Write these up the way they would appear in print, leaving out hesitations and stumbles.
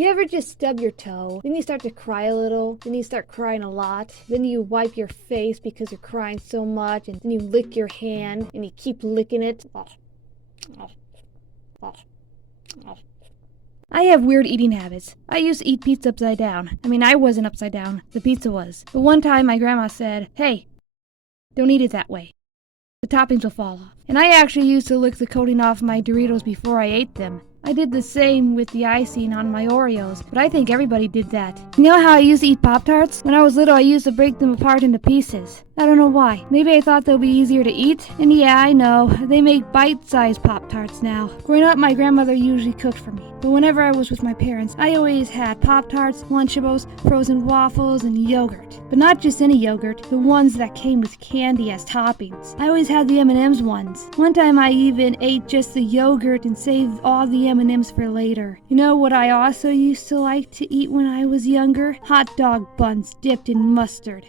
You ever just stub your toe, then you start to cry a little, then you start crying a lot, then you wipe your face because you're crying so much, and then you lick your hand, and you keep licking it? I have weird eating habits. I used to eat pizza upside down. I mean, I wasn't upside down. The pizza was. But one time my grandma said, "Hey, don't eat it that way. The toppings will fall off." And I actually used to lick the coating off my Doritos before I ate them. I did the same with the icing on my Oreos, but I think everybody did that. You know how I used to eat Pop-Tarts? When I was little, I used to break them apart into pieces. I don't know why. Maybe I thought they'll be easier to eat. And yeah, I know, they make bite-sized Pop-Tarts now. Growing up, my grandmother usually cooked for me. But whenever I was with my parents, I always had Pop-Tarts, Lunchables, frozen waffles, and yogurt. But not just any yogurt, the ones that came with candy as toppings. I always had the M&M's ones. One time I even ate just the yogurt and saved all the M&M's for later. You know what I also used to like to eat when I was younger? Hot dog buns dipped in mustard.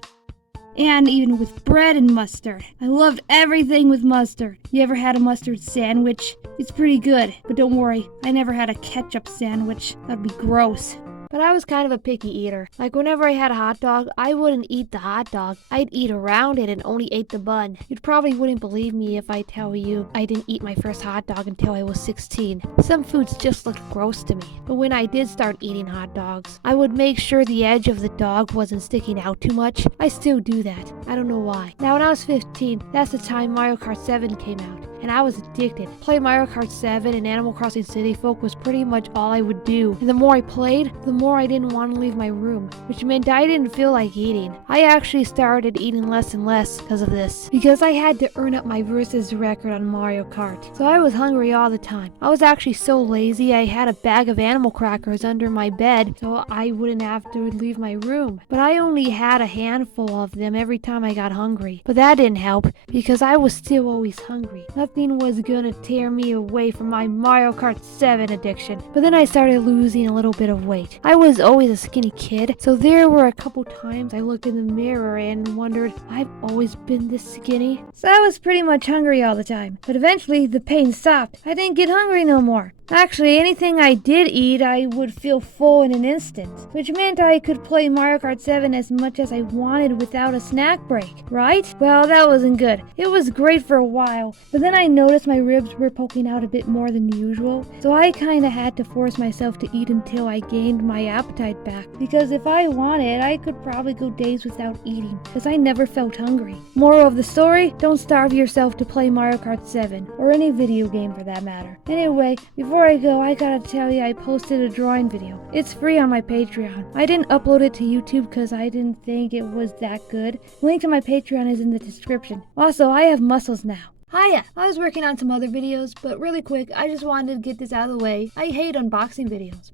And even with bread and mustard. I loved everything with mustard. You ever had a mustard sandwich? It's pretty good, but don't worry, I never had a ketchup sandwich. That'd be gross. But I was kind of a picky eater. Like whenever I had a hot dog, I wouldn't eat the hot dog. I'd eat around it and only ate the bun. You probably wouldn't believe me if I tell you I didn't eat my first hot dog until I was 16. Some foods just looked gross to me. But when I did start eating hot dogs, I would make sure the edge of the dog wasn't sticking out too much. I still do that. I don't know why. Now when I was 15, that's the time Mario Kart 7 came out. And I was addicted. Playing Mario Kart 7 and Animal Crossing City Folk was pretty much all I would do. And the more I played, the more I didn't want to leave my room, which meant I didn't feel like eating. I actually started eating less and less because of this, because I had to earn up my versus record on Mario Kart. So I was hungry all the time. I was actually so lazy I had a bag of animal crackers under my bed so I wouldn't have to leave my room. But I only had a handful of them every time I got hungry. But that didn't help because I was still always hungry. Nothing was gonna tear me away from my Mario Kart 7 addiction. But then I started losing a little bit of weight. I was always a skinny kid, so there were a couple times I looked in the mirror and wondered, I've always been this skinny. So I was pretty much hungry all the time. But eventually the pain stopped. I didn't get hungry no more. Actually, anything I did eat, I would feel full in an instant, which meant I could play Mario Kart 7 as much as I wanted without a snack break, right? Well, that wasn't good. It was great for a while, but then I noticed my ribs were poking out a bit more than usual, so I kinda had to force myself to eat until I gained my appetite back, because if I wanted, I could probably go days without eating, because I never felt hungry. Moral of the story, don't starve yourself to play Mario Kart 7, or any video game for that matter. Anyway, before I go, I gotta tell you I posted a drawing video. It's free on my Patreon. I didn't upload it to YouTube because I didn't think it was that good. Link to my Patreon is in the description. Also, I have muscles now. Hiya! I was working on some other videos, but really quick, I just wanted to get this out of the way. I hate unboxing videos.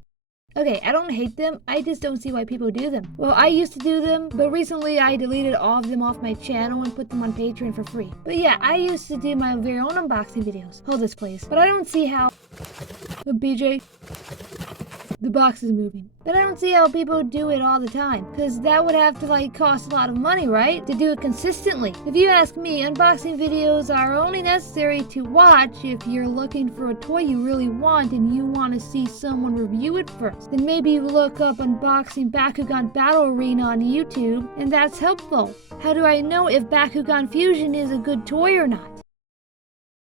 Okay, I don't hate them, I just don't see why people do them. Well, I used to do them, but recently I deleted all of them off my channel and put them on Patreon for free. But yeah, I used to do my very own unboxing videos. Hold this please. But I don't see how... BJ... The box is moving. But I don't see how people do it all the time, because that would have to cost a lot of money, right? To do it consistently. If you ask me, unboxing videos are only necessary to watch if you're looking for a toy you really want and you want to see someone review it first. Then maybe you look up unboxing Bakugan Battle Arena on YouTube, and that's helpful. How do I know if Bakugan Fusion is a good toy or not?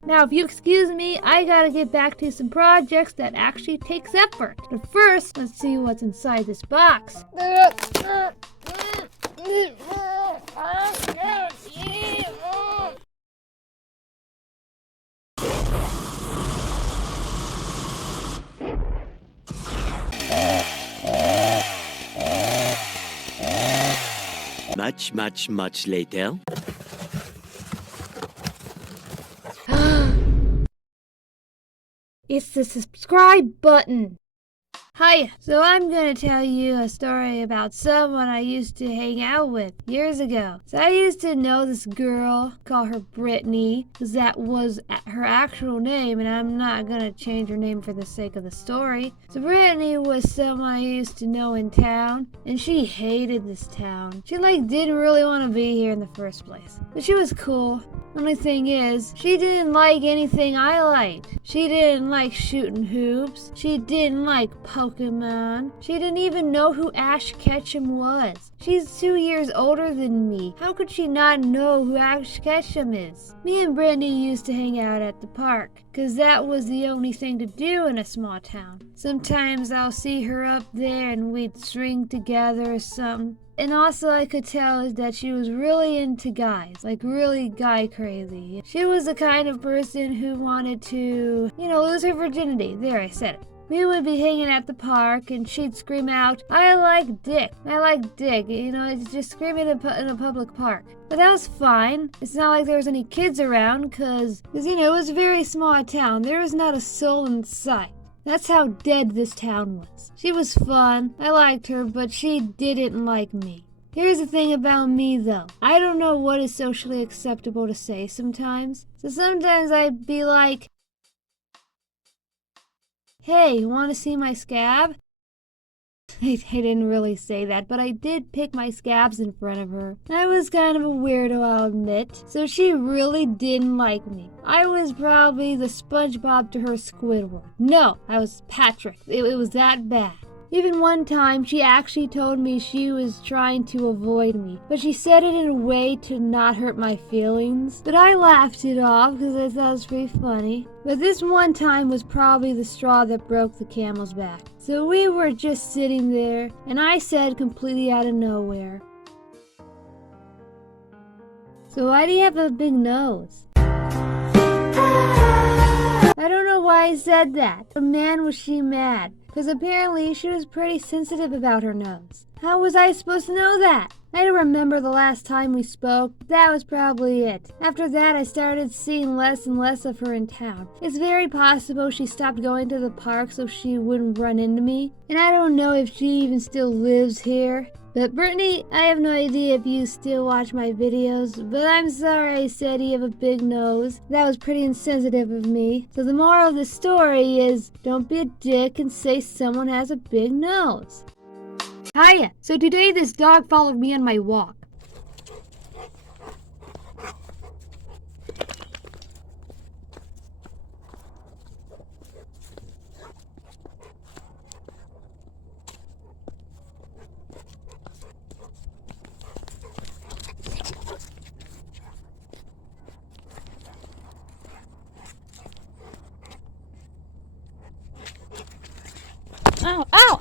Now, if you excuse me, I gotta get back to some projects that actually takes effort. But first, let's see what's inside this box. Much later. It's the subscribe button. Hi, so I'm gonna tell you a story about someone I used to hang out with years ago. So I used to know this girl, call her Brittany, because that was her actual name, and I'm not gonna change her name for the sake of the story. So Brittany was someone I used to know in town, and she hated this town. She didn't really want to be here in the first place. But she was cool. Only thing is, she didn't like anything I liked. She didn't like shooting hoops. She didn't like Pokemon. Pokemon. She didn't even know who Ash Ketchum was. She's 2 years older than me. How could she not know who Ash Ketchum is? Me and Brittany used to hang out at the park, 'cause that was the only thing to do in a small town. Sometimes I'll see her up there and we'd swing together or something. And also I could tell that she was really into guys, like really guy crazy. She was the kind of person who wanted to, lose her virginity. There, I said it. We would be hanging at the park and she'd scream out, "I like dick, I like dick," it's just screaming in a public park. But that was fine. It's not like there was any kids around, cause it was a very small town. There was not a soul in sight. That's how dead this town was. She was fun, I liked her, but she didn't like me. Here's the thing about me though. I don't know what is socially acceptable to say sometimes. So sometimes I'd be like, "Hey, wanna see my scab?" I didn't really say that, but I did pick my scabs in front of her. I was kind of a weirdo, I'll admit, so she really didn't like me. I was probably the SpongeBob to her Squidward. No, I was Patrick. It was that bad. Even one time, she actually told me she was trying to avoid me, but she said it in a way to not hurt my feelings. But I laughed it off because I thought it was pretty funny. But this one time was probably the straw that broke the camel's back. So we were just sitting there, and I said completely out of nowhere, "So why do you have a big nose?" I don't know why I said that, but man was she mad. Because apparently she was pretty sensitive about her nose. How was I supposed to know that? I don't remember the last time we spoke. That was probably it. After that, I started seeing less and less of her in town. It's very possible she stopped going to the park so she wouldn't run into me. And I don't know if she even still lives here. But Brittany, I have no idea if you still watch my videos, but I'm sorry I said you have a big nose. That was pretty insensitive of me. So the moral of the story is, don't be a dick and say someone has a big nose. Hiya! So today this dog followed me on my walk. Ow! Ow!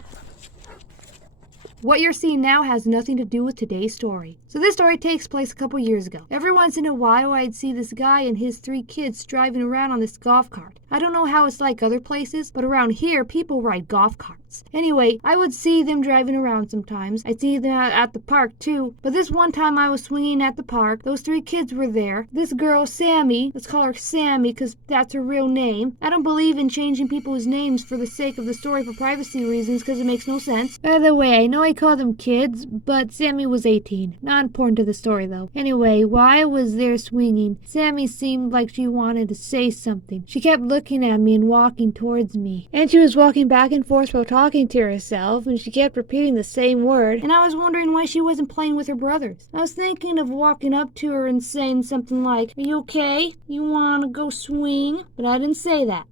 What you're seeing now has nothing to do with today's story. So this story takes place a couple years ago. Every once in a while, I'd see this guy and his 3 kids driving around on this golf cart. I don't know how it's like other places, but around here, people ride golf carts. Anyway, I would see them driving around sometimes. I'd see them at the park too. But this one time I was swinging at the park, those 3 kids were there. This girl, Sammy, let's call her Sammy because that's her real name. I don't believe in changing people's names for the sake of the story for privacy reasons because it makes no sense. By the way, I know I call them kids, but Sammy was 18. Not important to the story though. Anyway, while I was there swinging, Sammy seemed like she wanted to say something. She kept looking at me and walking towards me. And she was walking back and forth while talking to herself, and she kept repeating the same word, and I was wondering why she wasn't playing with her brothers. I was thinking of walking up to her and saying something like, "Are you okay? You wanna go swing?" But I didn't say that.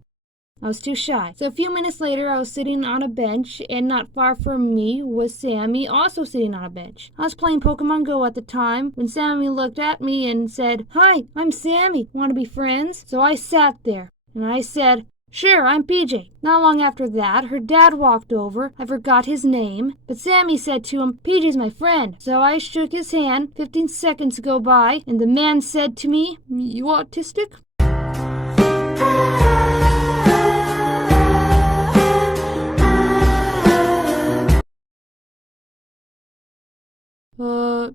I was too shy. So a few minutes later, I was sitting on a bench, and not far from me was Sammy, also sitting on a bench. I was playing Pokemon Go at the time when Sammy looked at me and said, "Hi, I'm Sammy. Want to be friends?" So I sat there, and I said, "Sure, I'm PJ." Not long after that, her dad walked over. I forgot his name, but Sammy said to him, "PJ's my friend." So I shook his hand. 15 seconds go by, and the man said to me, "You autistic?"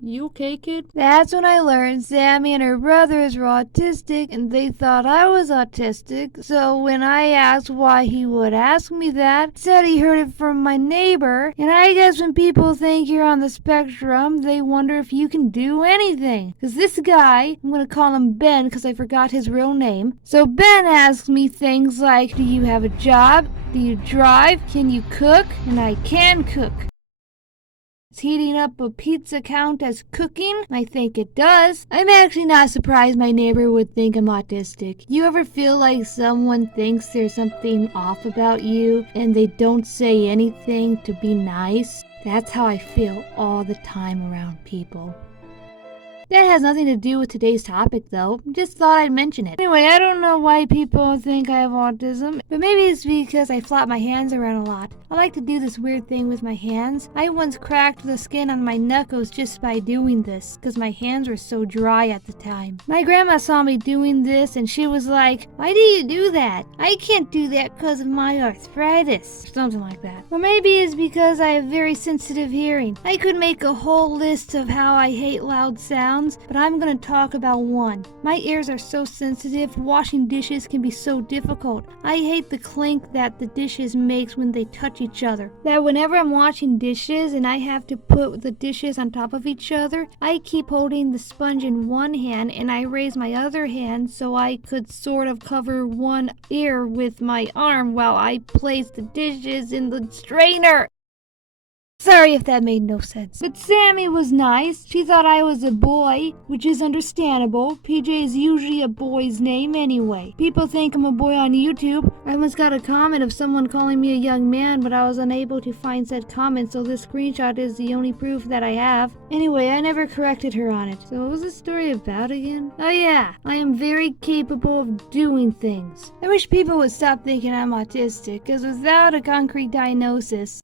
You okay, kid? That's when I learned Sammy and her brothers were autistic, and they thought I was autistic. So when I asked why he would ask me that, said he heard it from my neighbor. And I guess when people think you're on the spectrum, they wonder if you can do anything. Because this guy, I'm going to call him Ben because I forgot his real name. So Ben asks me things like, "Do you have a job? Do you drive? Can you cook?" And I can cook. Does heating up a pizza count as cooking? I think it does. I'm actually not surprised my neighbor would think I'm autistic. You ever feel like someone thinks there's something off about you and they don't say anything to be nice? That's how I feel all the time around people. That has nothing to do with today's topic, though. Just thought I'd mention it. Anyway, I don't know why people think I have autism, but maybe it's because I flap my hands around a lot. I like to do this weird thing with my hands. I once cracked the skin on my knuckles just by doing this, because my hands were so dry at the time. My grandma saw me doing this, and she was like, "Why do you do that?" "I can't do that because of my arthritis." Something like that. Or maybe it's because I have very sensitive hearing. I could make a whole list of how I hate loud sounds, but I'm gonna talk about one. My ears are so sensitive, washing dishes can be so difficult. I hate the clink that the dishes makes when they touch each other. That whenever I'm washing dishes and I have to put the dishes on top of each other, I keep holding the sponge in one hand and I raise my other hand so I could sort of cover one ear with my arm while I place the dishes in the strainer. Sorry if that made no sense. But Sammy was nice. She thought I was a boy, which is understandable. PJ is usually a boy's name anyway. People think I'm a boy on YouTube. I once got a comment of someone calling me a young man, but I was unable to find said comment, so this screenshot is the only proof that I have. Anyway, I never corrected her on it. So what was the story about again? Oh yeah, I am very capable of doing things. I wish people would stop thinking I'm autistic, because without a concrete diagnosis,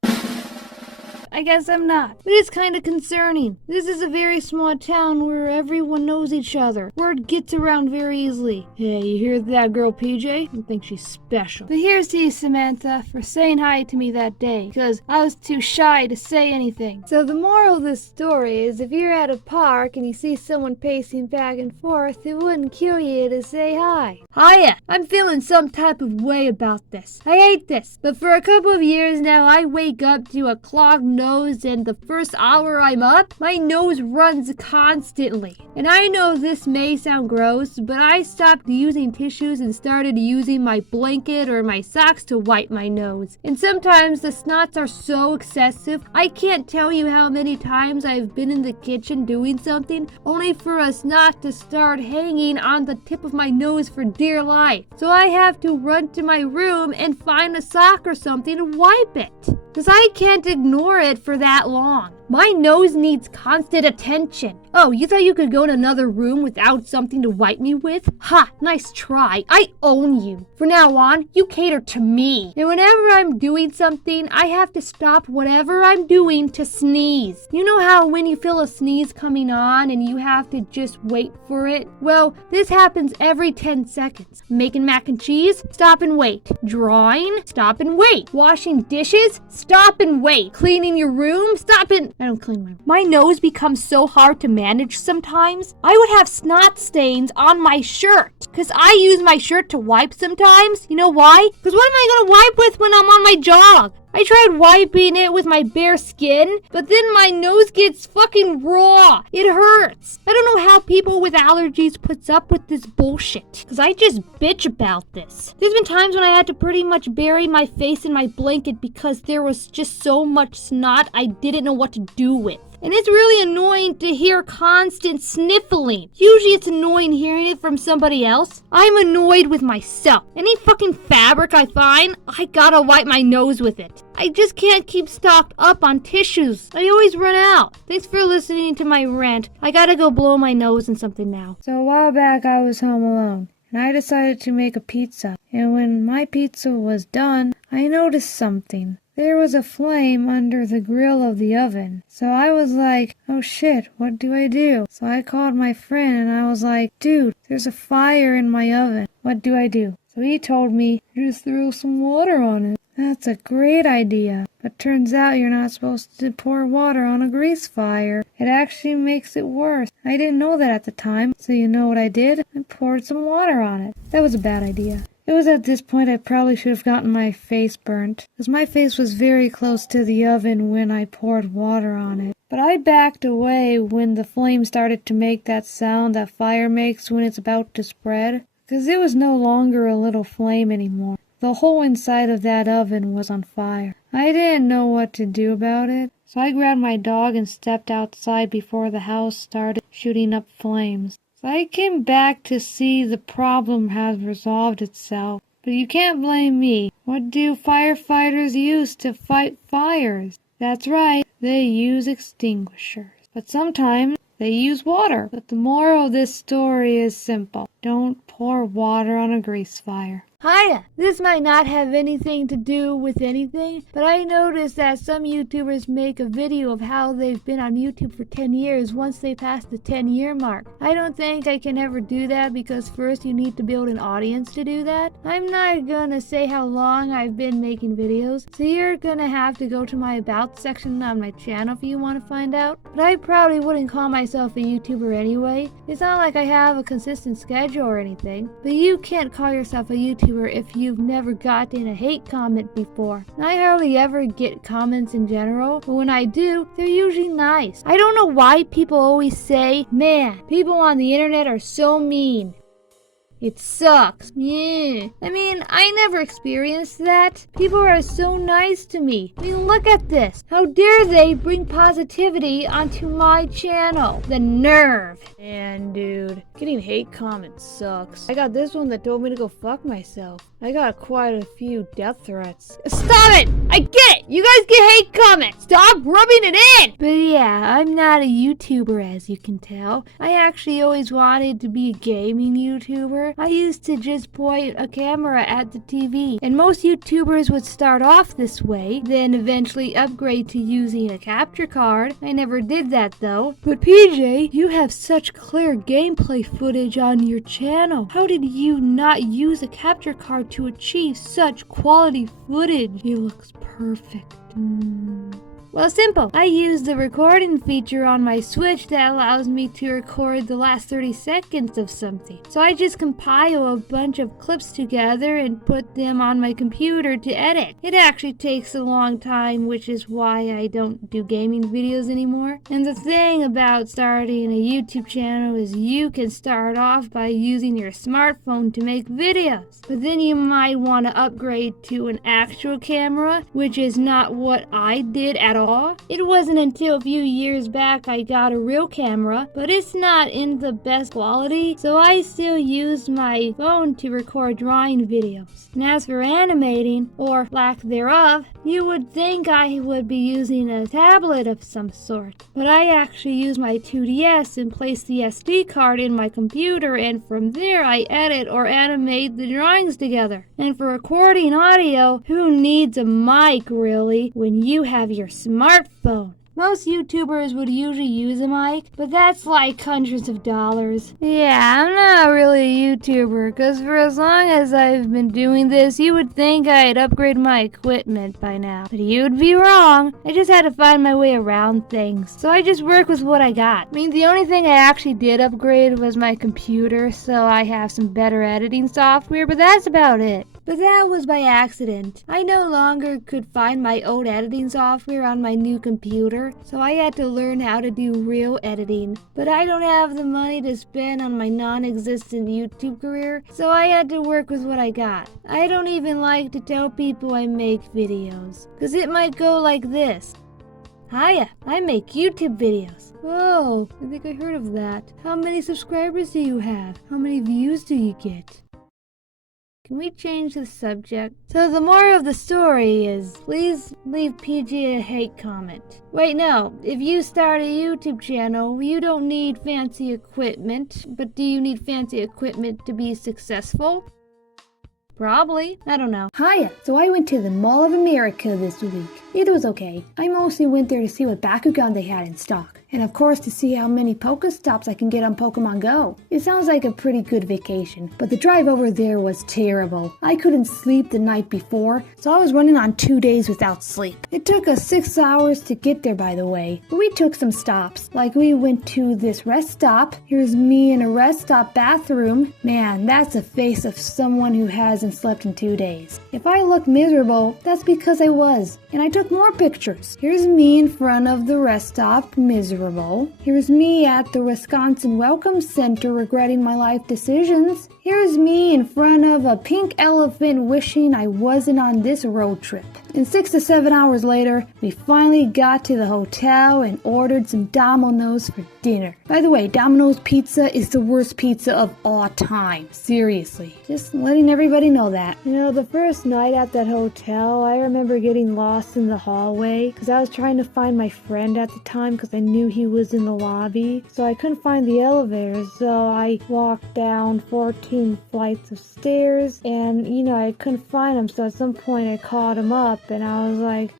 I guess I'm not. But it's kind of concerning. This is a very small town where everyone knows each other. Word gets around very easily. Hey, you hear that girl PJ? I think she's special. But here's to you, Samantha, for saying hi to me that day, because I was too shy to say anything. So the moral of this story is if you're at a park and you see someone pacing back and forth, it wouldn't kill you to say hi. Hiya! I'm feeling some type of way about this. I hate this, but for a couple of years now, I wake up to a clogged nose, and the first hour I'm up, my nose runs constantly. And I know this may sound gross, but I stopped using tissues and started using my blanket or my socks to wipe my nose. And sometimes the snots are so excessive, I can't tell you how many times I've been in the kitchen doing something, only for a snot to start hanging on the tip of my nose for dear life. So I have to run to my room and find a sock or something to wipe it, because I can't ignore it for that long. My nose needs constant attention. Oh, you thought you could go in another room without something to wipe me with? Ha, nice try. I own you. From now on, you cater to me. And whenever I'm doing something, I have to stop whatever I'm doing to sneeze. You know how when you feel a sneeze coming on and you have to just wait for it? Well, this happens every 10 seconds. Making mac and cheese? Stop and wait. Drawing? Stop and wait. Washing dishes? Stop and wait. Cleaning your room? Stop and... I don't clean my room. My nose becomes so hard to manage sometimes. I would have snot stains on my shirt, because I use my shirt to wipe sometimes. You know why? Because what am I going to wipe with when I'm on my jog? I tried wiping it with my bare skin, but then my nose gets fucking raw. It hurts. I don't know how people with allergies puts up with this bullshit, because I just bitch about this. There's been times when I had to pretty much bury my face in my blanket because there was just so much snot I didn't know what to do with. And it's really annoying to hear constant sniffling. Usually it's annoying hearing it from somebody else. I'm annoyed with myself. Any fucking fabric I find, I gotta wipe my nose with it. I just can't keep stocked up on tissues. I always run out. Thanks for listening to my rant. I gotta go blow my nose in something now. So a while back I was home alone, and I decided to make a pizza. And when my pizza was done, I noticed something. There was a flame under the grill of the oven. So I was like, oh shit, what do I do? So I called my friend and I was like, dude, there's a fire in my oven. What do I do? So he told me, just throw some water on it. That's a great idea. But turns out you're not supposed to pour water on a grease fire. It actually makes it worse. I didn't know that at the time. So you know what I did? I poured some water on it. That was a bad idea. It was at this point I probably should have gotten my face burnt, because my face was very close to the oven when I poured water on it. But I backed away when the flame started to make that sound that fire makes when it's about to spread, because it was no longer a little flame anymore. The whole inside of that oven was on fire. I didn't know what to do about it, so I grabbed my dog and stepped outside before the house started shooting up flames. So I came back to see the problem has resolved itself. But you can't blame me. What do firefighters use to fight fires? That's right, they use extinguishers. But sometimes they use water. But the moral of this story is simple. Don't pour water on a grease fire. Hiya! This might not have anything to do with anything, but I noticed that some YouTubers make a video of how they've been on YouTube for 10 years once they pass the 10-year mark. I don't think I can ever do that because first you need to build an audience to do that. I'm not gonna say how long I've been making videos, so you're gonna have to go to my About section on my channel if you want to find out. But I probably wouldn't call myself a YouTuber anyway. It's not like I have a consistent schedule or anything, but you can't call yourself a YouTuber if you've never gotten a hate comment before. I hardly ever get comments in general, but when I do, they're usually nice. I don't know why people always say, man, people on the internet are so mean. It sucks. Yeah. I mean, I never experienced that. People are so nice to me. I mean, look at this. How dare they bring positivity onto my channel? The nerve. Man, dude, getting hate comments sucks. I got this one that told me to go fuck myself. I got quite a few death threats. Stop it! I get it! You guys get hate comments! Stop rubbing it in! But yeah, I'm not a YouTuber as you can tell. I actually always wanted to be a gaming YouTuber. I used to just point a camera at the TV. And most YouTubers would start off this way, then eventually upgrade to using a capture card. I never did that though. But PJ, you have such clear gameplay footage on your channel. How did you not use a capture card to achieve such quality footage? It looks perfect. Well, simple. I use the recording feature on my Switch that allows me to record the last 30 seconds of something. So I just compile a bunch of clips together and put them on my computer to edit. It actually takes a long time, which is why I don't do gaming videos anymore. And the thing about starting a YouTube channel is you can start off by using your smartphone to make videos. But then you might want to upgrade to an actual camera, which is not what I did at all. It wasn't until a few years back I got a real camera, but it's not in the best quality, so I still used my phone to record drawing videos. And as for animating, or lack thereof, you would think I would be using a tablet of some sort. But I actually use my 2DS and place the SD card in my computer, and from there I edit or animate the drawings together. And for recording audio, who needs a mic really when you have your smartphone? Most YouTubers would usually use a mic, but that's like hundreds of dollars. Yeah, I'm not really a YouTuber, because for as long as I've been doing this, you would think I'd upgrade my equipment by now. But you'd be wrong. I just had to find my way around things. So I just work with what I got. I mean, the only thing I actually did upgrade was my computer, so I have some better editing software, but that's about it. But that was by accident. I no longer could find my old editing software on my new computer, so I had to learn how to do real editing. But I don't have the money to spend on my non-existent YouTube career, so I had to work with what I got. I don't even like to tell people I make videos, cause it might go like this. Hiya, I make YouTube videos. Oh, I think I heard of that. How many subscribers do you have? How many views do you get? Can we change the subject? So the moral of the story is, please leave PG a hate comment. Wait, no. If you start a YouTube channel, you don't need fancy equipment. But do you need fancy equipment to be successful? Probably. I don't know. Hiya! So I went to the Mall of America this week. It was okay. I mostly went there to see what Bakugan they had in stock. And of course to see how many Pokestops I can get on Pokemon Go. It sounds like a pretty good vacation, but the drive over there was terrible. I couldn't sleep the night before, so I was running on 2 days without sleep. It took us 6 hours to get there, by the way. But we took some stops. Like we went to this rest stop. Here's me in a rest stop bathroom. Man, that's the face of someone who hasn't slept in 2 days. If I look miserable, that's because I was. And I took more pictures. Here's me in front of the rest stop, miserable. Here's me at the Wisconsin Welcome Center regretting my life decisions. Here's me in front of a pink elephant wishing I wasn't on this road trip. And 6 to 7 hours later, we finally got to the hotel and ordered some Domino's for dinner. By the way, Domino's pizza is the worst pizza of all time. Seriously. Just letting everybody know that. You know, the first night at that hotel, I remember getting lost in the hallway because I was trying to find my friend at the time because I knew he was in the lobby. So I couldn't find the elevator, so I walked down 14 flights of stairs and, I couldn't find him. So at some point I called him up and I was like,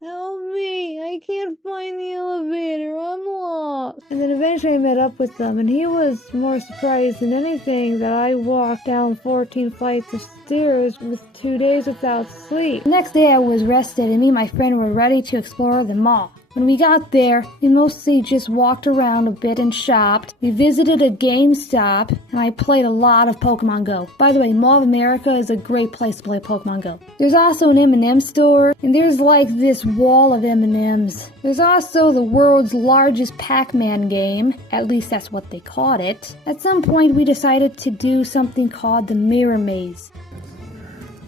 "Help me, I can't find the elevator, I'm lost." And then eventually I met up with them and he was more surprised than anything that I walked down 14 flights of stairs with 2 days without sleep. The next day I was rested and me and my friend were ready to explore the mall. When we got there, we mostly just walked around a bit and shopped. We visited a GameStop, and I played a lot of Pokemon Go. By the way, Mall of America is a great place to play Pokemon Go. There's also an M&M store, and there's like this wall of M&Ms. There's also the world's largest Pac-Man game. At least that's what they called it. At some point, we decided to do something called the Mirror Maze.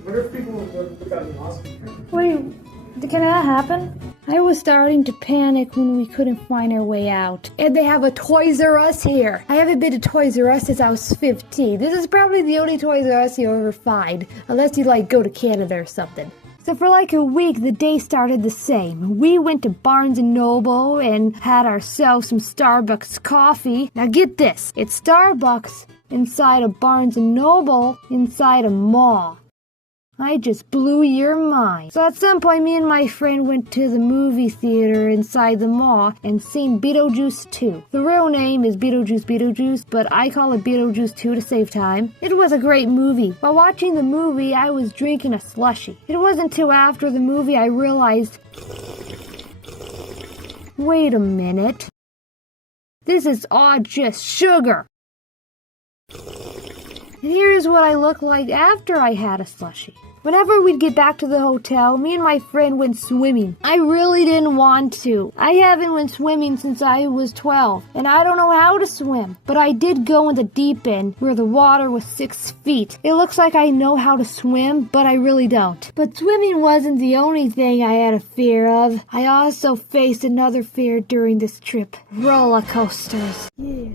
What if people got lost? Wait, can that happen? I was starting to panic when we couldn't find our way out. And they have a Toys R Us here. I haven't been to Toys R Us since I was 15. This is probably the only Toys R Us you'll ever find. Unless you go to Canada or something. So for like a week, the day started the same. We went to Barnes & Noble and had ourselves some Starbucks coffee. Now get this. It's Starbucks inside a Barnes & Noble inside a mall. I just blew your mind. So at some point, me and my friend went to the movie theater inside the mall and seen Beetlejuice 2. The real name is Beetlejuice, but I call it Beetlejuice 2 to save time. It was a great movie. While watching the movie, I was drinking a slushie. It wasn't until after the movie I realized, wait a minute. This is all just sugar. And here's what I look like after I had a slushie. Whenever we'd get back to the hotel, me and my friend went swimming. I really didn't want to. I haven't went swimming since I was 12, and I don't know how to swim. But I did go in the deep end, where the water was 6 feet. It looks like I know how to swim, but I really don't. But swimming wasn't the only thing I had a fear of. I also faced another fear during this trip. Roller coasters. Yeah.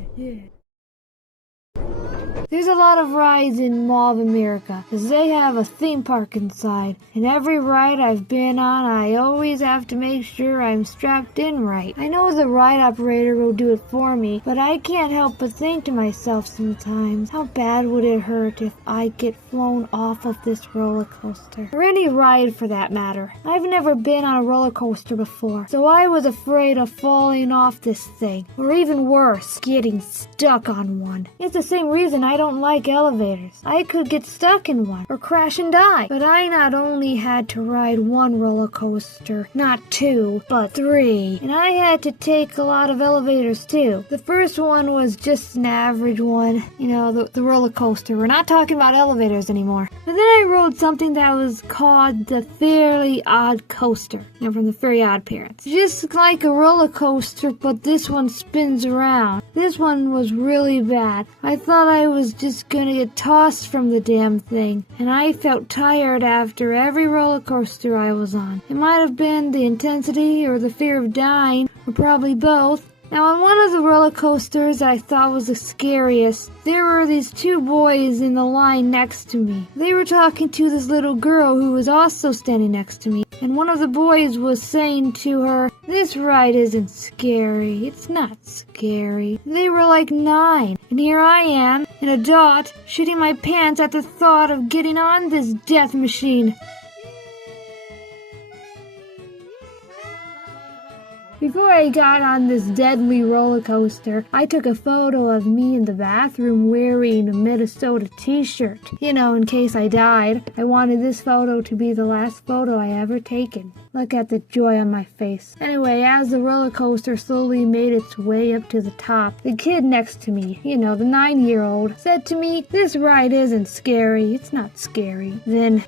There's a lot of rides in Mall of America, because they have a theme park inside. And every ride I've been on, I always have to make sure I'm strapped in right. I know the ride operator will do it for me, but I can't help but think to myself sometimes, how bad would it hurt if I get flown off of this roller coaster? Or any ride for that matter. I've never been on a roller coaster before, so I was afraid of falling off this thing. Or even worse, getting stuck on one. It's the same reason I don't like elevators. I could get stuck in one or crash and die. But I not only had to ride one roller coaster, not 2, but 3. And I had to take a lot of elevators too. The first one was just an average one, the roller coaster. We're not talking about elevators anymore. But then I rode something that was called the Fairly Odd Coaster, from the Very Odd Parents. Just like a roller coaster, but this one spins around. This one was really bad. I thought I was just gonna get tossed from the damn thing, and I felt tired after every roller coaster I was on. It might have been the intensity or the fear of dying, or probably both. Now, on one of the roller coasters I thought was the scariest, there were these 2 boys in the line next to me. They were talking to this little girl who was also standing next to me, and one of the boys was saying to her, "This ride isn't scary. It's not scary." They were like 9, and here I am, an adult, shitting my pants at the thought of getting on this death machine. Before I got on this deadly roller coaster, I took a photo of me in the bathroom wearing a Minnesota t-shirt. In case I died. I wanted this photo to be the last photo I ever taken. Look at the joy on my face. Anyway, as the roller coaster slowly made its way up to the top, the kid next to me, the 9-year-old, said to me, "This ride isn't scary. It's not scary." Then,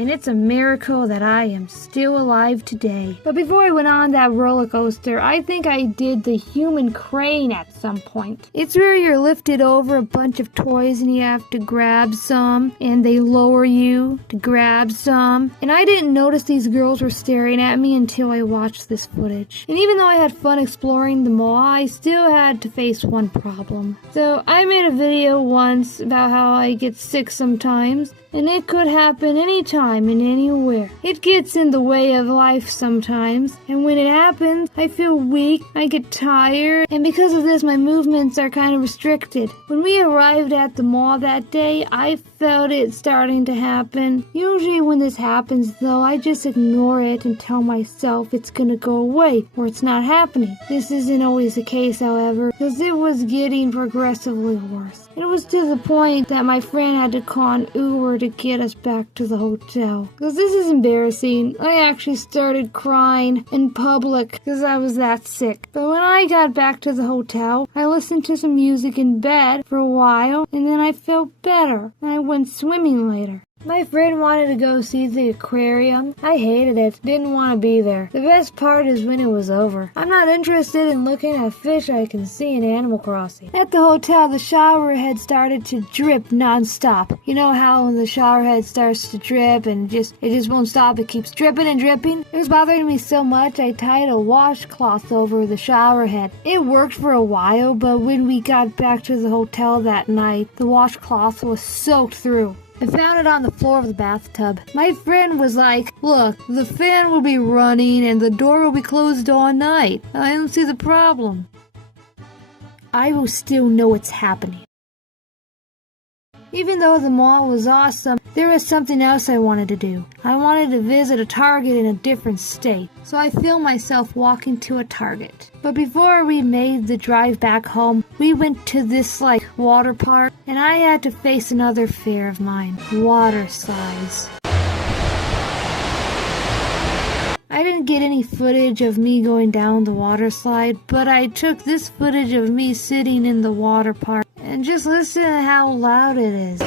And it's a miracle that I am still alive today. But before I went on that roller coaster, I think I did the human crane at some point. It's where you're lifted over a bunch of toys and you have to grab some, and they lower you to grab some. And I didn't notice these girls were staring at me until I watched this footage. And even though I had fun exploring the mall, I still had to face one problem. So I made a video once about how I get sick sometimes, and it could happen anytime and anywhere. It gets in the way of life sometimes, and when it happens, I feel weak, I get tired, and because of this, my movements are kind of restricted. When we arrived at the mall that day, I felt it starting to happen. Usually when this happens, though, I just ignore it and tell myself it's gonna go away, or it's not happening. This isn't always the case, however, because it was getting progressively worse. It was to the point that my friend had to call an Uber to get us back to the hotel. Because this is embarrassing. I actually started crying in public because I was that sick. But when I got back to the hotel, I listened to some music in bed for a while, and then I felt better, and I went swimming later. My friend wanted to go see the aquarium. I hated it. Didn't want to be there. The best part is when it was over. I'm not interested in looking at fish I can see in Animal Crossing. At the hotel, the shower head started to drip non-stop. You know how when the shower head starts to drip and it just won't stop. It keeps dripping and dripping. It was bothering me so much I tied a washcloth over the shower head. It worked for a while, but when we got back to the hotel that night, the washcloth was soaked through. I found it on the floor of the bathtub. My friend was like, "Look, the fan will be running and the door will be closed all night. I don't see the problem." I will still know it's happening. Even though the mall was awesome, there was something else I wanted to do. I wanted to visit a Target in a different state, so I filmed myself walking to a Target. But before we made the drive back home, we went to this water park, and I had to face another fear of mine, water slides. I didn't get any footage of me going down the water slide, but I took this footage of me sitting in the water park, and just listen to how loud it is.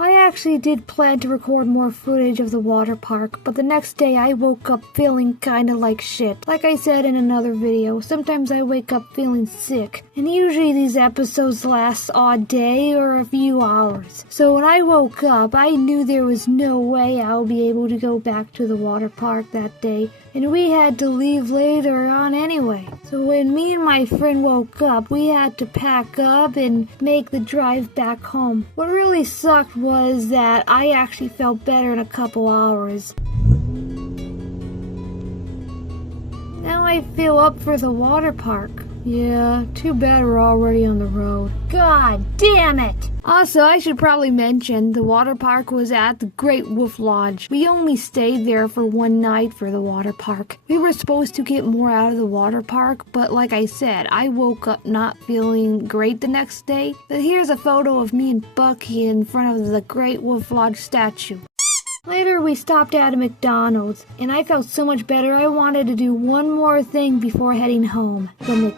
I actually did plan to record more footage of the water park, but the next day I woke up feeling kinda like shit. Like I said in another video, sometimes I wake up feeling sick, and usually these episodes last all day or a few hours. So when I woke up, I knew there was no way I would be able to go back to the water park that day, and we had to leave later on anyway. So when me and my friend woke up, we had to pack up and make the drive back home. What really sucked was that I actually felt better in a couple hours. Now I feel up for the water park. Yeah, too bad we're already on the road. God damn it! Also, I should probably mention the water park was at the Great Wolf Lodge. We only stayed there for one night for the water park. We were supposed to get more out of the water park, but like I said, I woke up not feeling great the next day. But here's a photo of me and Bucky in front of the Great Wolf Lodge statue. Later, we stopped at a McDonald's, and I felt so much better I wanted to do one more thing before heading home. The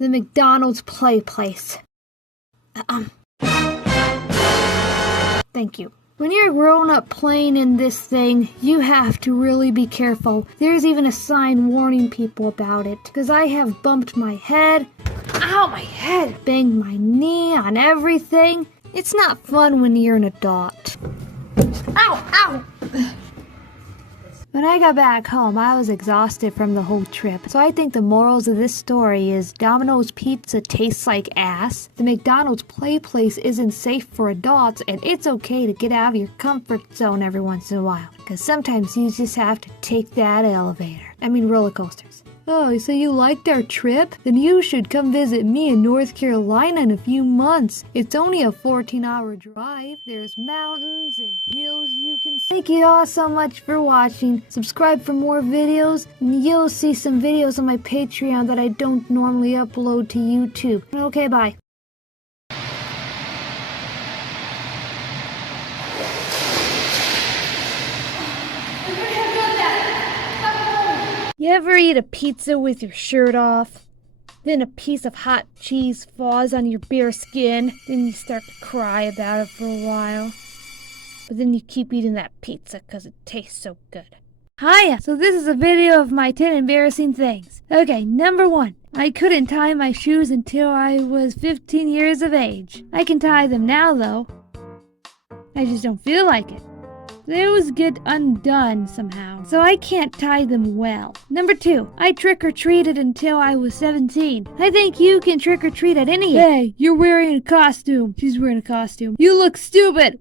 McDonald's play place. Thank you. When you're grown up playing in this thing, you have to really be careful. There's even a sign warning people about it, because I have bumped my head. Ow, my head! Banged my knee on everything. It's not fun when you're an adult. Ow! Ow! When I got back home, I was exhausted from the whole trip. So I think the morals of this story is Domino's pizza tastes like ass, the McDonald's play place isn't safe for adults, and it's okay to get out of your comfort zone every once in a while. Because sometimes you just have to take that roller coasters. Oh, so you liked our trip? Then you should come visit me in North Carolina in a few months. It's only a 14-hour drive. There's mountains and hills you can see. Thank you all so much for watching. Subscribe for more videos, and you'll see some videos on my Patreon that I don't normally upload to YouTube. Okay, bye. You ever eat a pizza with your shirt off? Then a piece of hot cheese falls on your bare skin. Then you start to cry about it for a while. But then you keep eating that pizza because it tastes so good. Hiya! So this is a video of my 10 embarrassing things. Okay, number 1. I couldn't tie my shoes until I was 15 years of age. I can tie them now though. I just don't feel like it. They always get undone somehow, so I can't tie them well. Number 2, I trick-or-treated until I was 17. I think you can trick-or-treat at any age. Hey, you're wearing a costume. She's wearing a costume. You look stupid!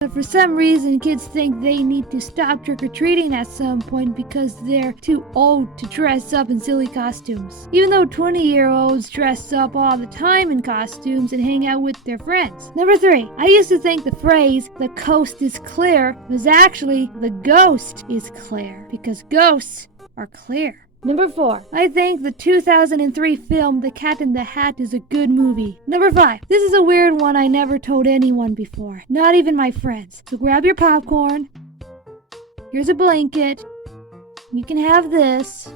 But for some reason, kids think they need to stop trick-or-treating at some point because they're too old to dress up in silly costumes. Even though 20-year-olds dress up all the time in costumes and hang out with their friends. Number 3, I used to think the phrase, "the coast is clear," was actually, "the ghost is clear," because ghosts are clear. Number 4, I think the 2003 film The Cat in the Hat is a good movie. Number 5, this is a weird one I never told anyone before, not even my friends. So grab your popcorn. Here's a blanket. You can have this.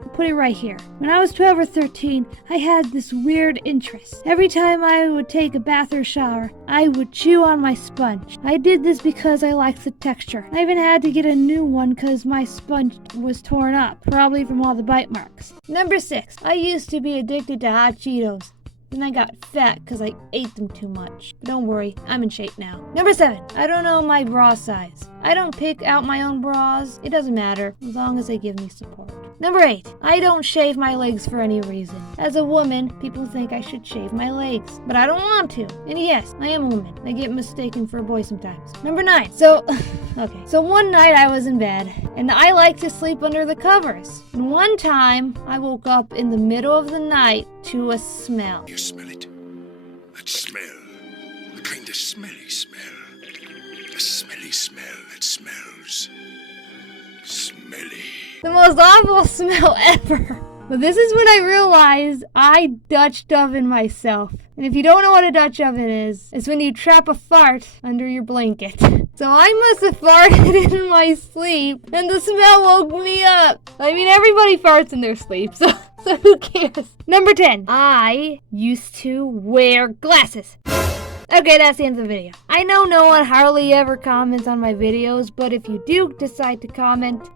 I'll put it right here. When I was 12 or 13, I had this weird interest. Every time I would take a bath or shower, I would chew on my sponge. I did this because I liked the texture. I even had to get a new one because my sponge was torn up, probably from all the bite marks. Number 6, I used to be addicted to hot Cheetos. Then I got fat because I ate them too much. But don't worry, I'm in shape now. Number 7, I don't know my bra size. I don't pick out my own bras. It doesn't matter, as long as they give me support. Number 8, I don't shave my legs for any reason. As a woman, people think I should shave my legs, but I don't want to. And yes, I am a woman. I get mistaken for a boy sometimes. Number 9, so one night I was in bed, and I like to sleep under the covers. And one time, I woke up in the middle of the night to a smell. You smell it? That smell. The kind of smelly smell. A smelly smell that smells smelly. The most awful smell ever. But this is when I realized I Dutch oven myself. And if you don't know what a Dutch oven is, it's when you trap a fart under your blanket. So I must have farted in my sleep, and the smell woke me up. I mean, everybody farts in their sleep, so who cares? Number 10, I used to wear glasses. Okay, that's the end of the video. I know no one hardly ever comments on my videos, but if you do decide to comment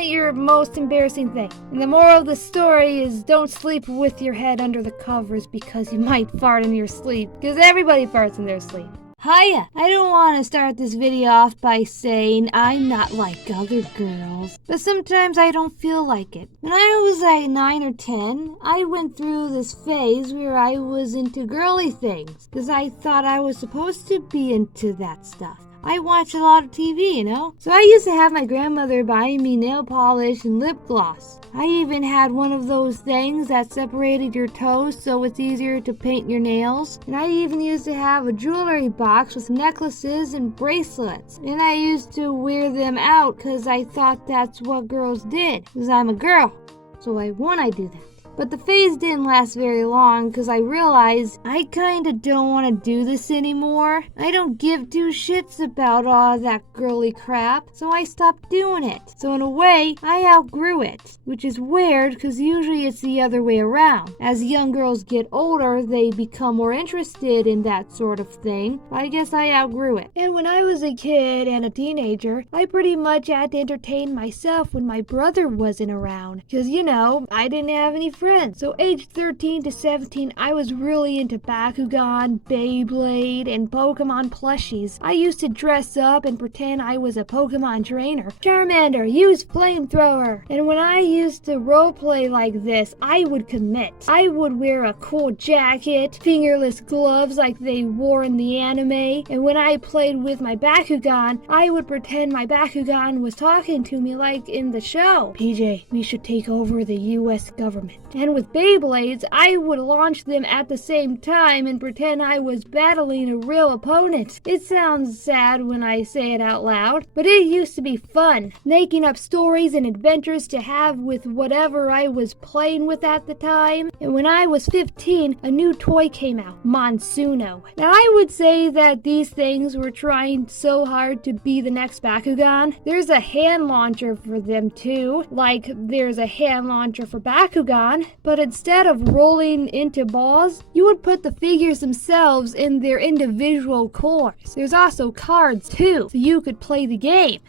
your most embarrassing thing. And the moral of the story is don't sleep with your head under the covers because you might fart in your sleep, because everybody farts in their sleep. Hiya! I don't want to start this video off by saying I'm not like other girls, but sometimes I don't feel like it. When I was like 9 or 10, I went through this phase where I was into girly things, because I thought I was supposed to be into that stuff. I watch a lot of TV, you know? So I used to have my grandmother buy me nail polish and lip gloss. I even had one of those things that separated your toes so it's easier to paint your nails. And I even used to have a jewelry box with necklaces and bracelets. And I used to wear them out because I thought that's what girls did, because I'm a girl. So why won't I do that? But the phase didn't last very long because I realized I kinda don't want to do this anymore. I don't give two shits about all that girly crap, so I stopped doing it. So in a way, I outgrew it, which is weird because usually it's the other way around. As young girls get older, they become more interested in that sort of thing. I guess I outgrew it. And when I was a kid and a teenager, I pretty much had to entertain myself when my brother wasn't around. Because, you know, I didn't have any friends. So age 13 to 17, I was really into Bakugan, Beyblade, and Pokemon plushies. I used to dress up and pretend I was a Pokemon trainer. Charmander, use flamethrower. And when I used to roleplay like this, I would commit. I would wear a cool jacket, fingerless gloves like they wore in the anime. And when I played with my Bakugan, I would pretend my Bakugan was talking to me like in the show. PJ, we should take over the US government. And with Beyblades, I would launch them at the same time and pretend I was battling a real opponent. It sounds sad when I say it out loud, but it used to be fun, making up stories and adventures to have with whatever I was playing with at the time. And when I was 15, a new toy came out, Monsuno. Now I would say that these things were trying so hard to be the next Bakugan. There's a hand launcher for them too, like there's a hand launcher for Bakugan. but instead of rolling into balls, you would put the figures themselves in their individual cores. There's also cards too, so you could play the game.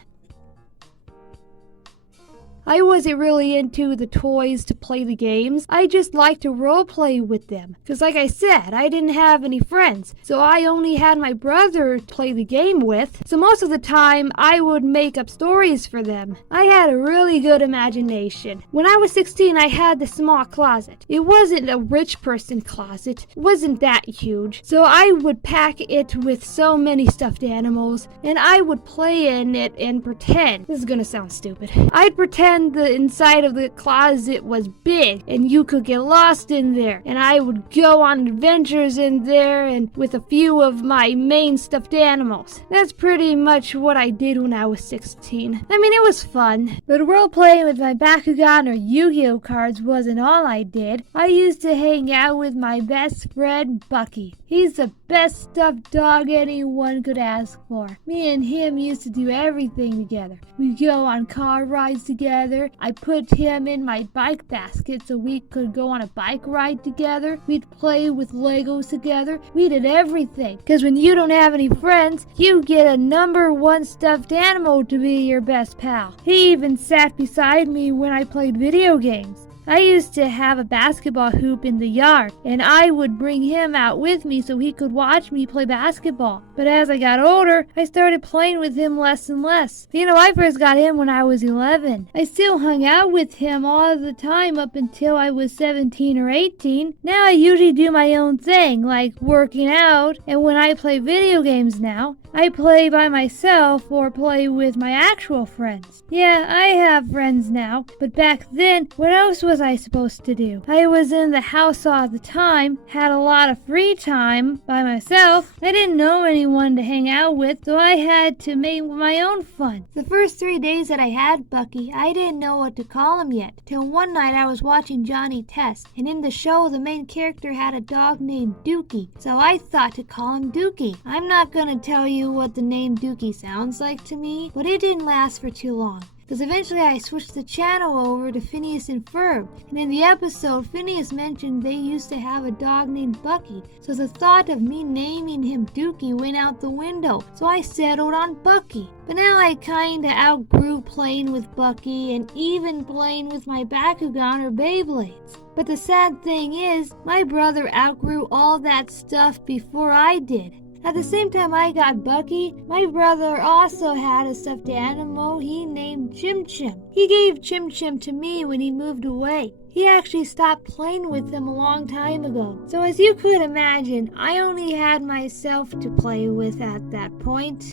I wasn't really into the toys to play the games. I just liked to role play with them. Because like I said, I didn't have any friends. So I only had my brother to play the game with. So most of the time, I would make up stories for them. I had a really good imagination. When I was 16, I had this small closet. It wasn't a rich person closet. It wasn't that huge. So I would pack it with so many stuffed animals. And I would play in it and pretend. This is gonna sound stupid. I'd pretend the inside of the closet was big and you could get lost in there, and I would go on adventures in there and with a few of my main stuffed animals. That's pretty much what I did when I was 16. I mean, it was fun, but role playing with my Bakugan or Yu-Gi-Oh cards wasn't all I did. I used to hang out with my best friend Bucky. He's the best stuffed dog anyone could ask for. Me and him used to do everything together. We'd go on car rides together. I put him in my bike basket so we could go on a bike ride together. We'd play with Legos together. We did everything. Because when you don't have any friends, you get a number one stuffed animal to be your best pal. He even sat beside me when I played video games. I used to have a basketball hoop in the yard, and I would bring him out with me so he could watch me play basketball. But as I got older, I started playing with him less and less. I first got him when I was 11. I still hung out with him all the time up until I was 17 or 18. Now I usually do my own thing, like working out, and when I play video games now, I play by myself or play with my actual friends. Yeah, I have friends now, but back then, what else was I supposed to do? I was in the house all the time, had a lot of free time by myself. I didn't know anyone to hang out with, so I had to make my own fun. The first 3 days that I had Bucky, I didn't know what to call him yet, till one night I was watching Johnny Test, and in the show the main character had a dog named Dookie, so I thought to call him Dookie. I'm not gonna tell you what the name Dookie sounds like to me, but it didn't last for too long. Because eventually I switched the channel over to Phineas and Ferb, and in the episode, Phineas mentioned they used to have a dog named Bucky, so the thought of me naming him Dookie went out the window, so I settled on Bucky. But now I kinda outgrew playing with Bucky and even playing with my Bakugan or Beyblades. But the sad thing is, my brother outgrew all that stuff before I did. At the same time I got Bucky, my brother also had a stuffed animal he named Chim Chim. He gave Chim Chim to me when he moved away. He actually stopped playing with him a long time ago. So as you could imagine, I only had myself to play with at that point.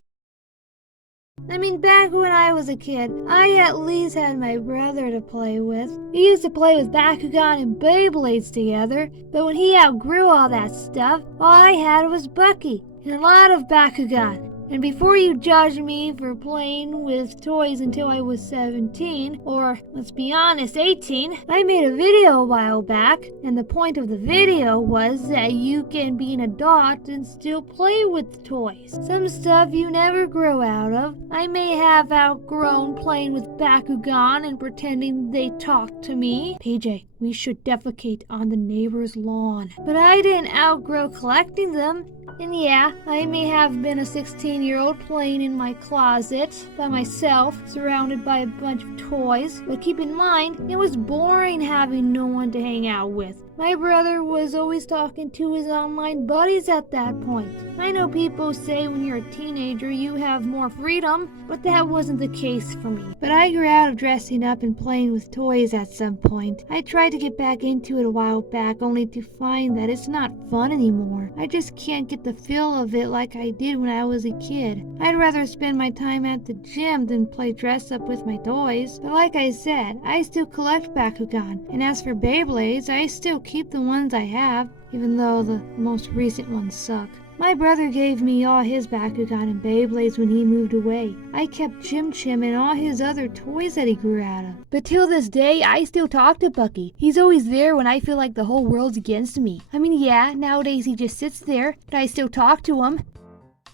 I mean, back when I was a kid, I at least had my brother to play with. We used to play with Bakugan and Beyblades together, but when he outgrew all that stuff, all I had was Bucky and a lot of Bakugan. And before you judge me for playing with toys until I was 17, or let's be honest, 18, I made a video a while back, and the point of the video was that you can be an adult and still play with toys. Some stuff you never grow out of. I may have outgrown playing with Bakugan and pretending they talk to me. PJ, we should defecate on the neighbor's lawn. But I didn't outgrow collecting them. And yeah, I may have been a 16-year-old playing in my closet by myself, surrounded by a bunch of toys, but keep in mind, it was boring having no one to hang out with. My brother was always talking to his online buddies at that point. I know people say when you're a teenager you have more freedom, but that wasn't the case for me. But I grew out of dressing up and playing with toys at some point. I tried to get back into it a while back, only to find that it's not fun anymore. I just can't get the feel of it like I did when I was a kid. I'd rather spend my time at the gym than play dress up with my toys. But like I said, I still collect Bakugan, and as for Beyblades, I still keep the ones I have, even though the most recent ones suck. My brother gave me all his Bakugan and Beyblades when he moved away. I kept Chim Chim and all his other toys that he grew out of. But till this day, I still talk to Bucky. He's always there when I feel like the whole world's against me. I mean, yeah, nowadays he just sits there, but I still talk to him.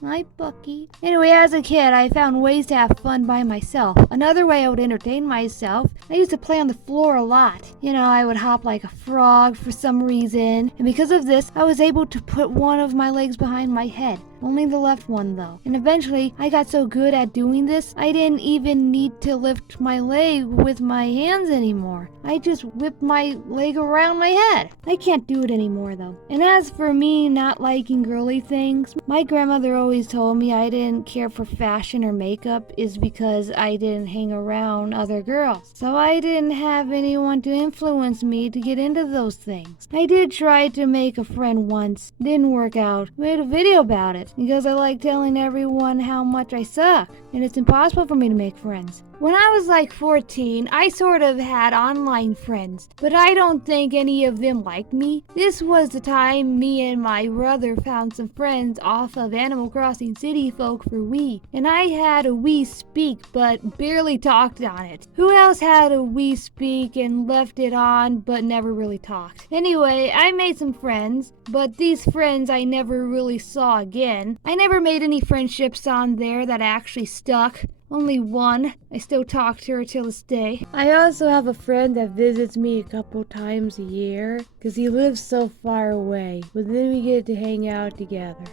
Hi, Bucky. Anyway, as a kid, I found ways to have fun by myself. Another way I would entertain myself, I used to play on the floor a lot. I would hop like a frog for some reason, and because of this, I was able to put one of my legs behind my head. Only the left one though. And eventually, I got so good at doing this, I didn't even need to lift my leg with my hands anymore. I just whipped my leg around my head. I can't do it anymore though. And as for me not liking girly things, my grandmother always told me I didn't care for fashion or makeup is because I didn't hang around other girls. So I didn't have anyone to influence me to get into those things. I did try to make a friend once. Didn't work out. Made a video about it because I like telling everyone how much I suck, and it's impossible for me to make friends. When I was like 14, I sort of had online friends, but I don't think any of them liked me. This was the time me and my brother found some friends off of Animal Crossing City Folk for Wii, and I had a Wii Speak but barely talked on it. Who else had a Wii Speak and left it on but never really talked? Anyway, I made some friends, but these friends I never really saw again. I never made any friendships on there that actually stuck. Only one. I still talk to her till this day. I also have a friend that visits me a couple times a year because he lives so far away, but then we get to hang out together.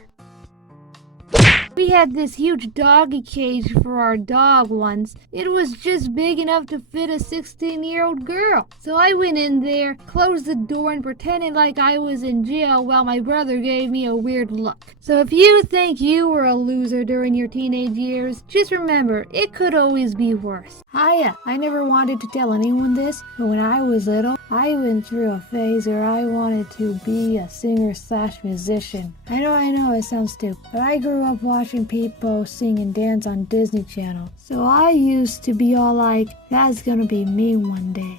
We had this huge doggy cage for our dog once. It was just big enough to fit a 16-year-old girl. So I went in there, closed the door, and pretended like I was in jail while my brother gave me a weird look. So if you think you were a loser during your teenage years, just remember, it could always be worse. Hiya, I never wanted to tell anyone this, but when I was little, I went through a phase where I wanted to be a singer/musician. I know, it sounds stupid, but I grew up watching people sing and dance on Disney Channel. So I used to be all like, that's gonna be me one day.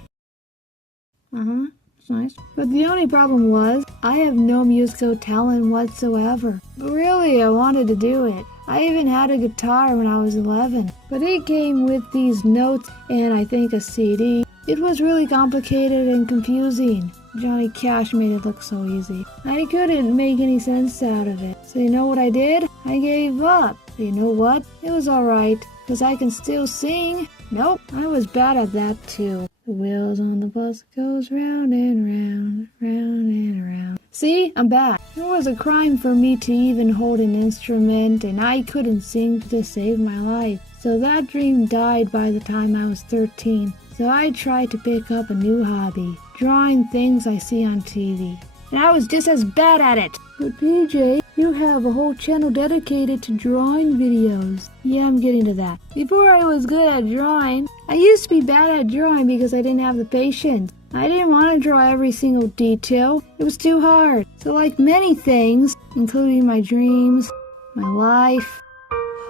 It's nice. But the only problem was, I have no musical talent whatsoever. But really, I wanted to do it. I even had a guitar when I was 11. But it came with these notes and I think a CD. It was really complicated and confusing. Johnny Cash made it look so easy. I couldn't make any sense out of it. So you know what I did? I gave up. But you know what? It was alright, because I can still sing. Nope, I was bad at that too. The wheels on the bus goes round and round, round and round. See, I'm back. It was a crime for me to even hold an instrument, and I couldn't sing to save my life. So that dream died by the time I was 13. So I tried to pick up a new hobby, drawing things I see on TV. And I was just as bad at it. But PJ, you have a whole channel dedicated to drawing videos. Yeah, I'm getting to that. Before I was good at drawing, I used to be bad at drawing because I didn't have the patience. I didn't want to draw every single detail. It was too hard. So like many things, including my dreams, my life,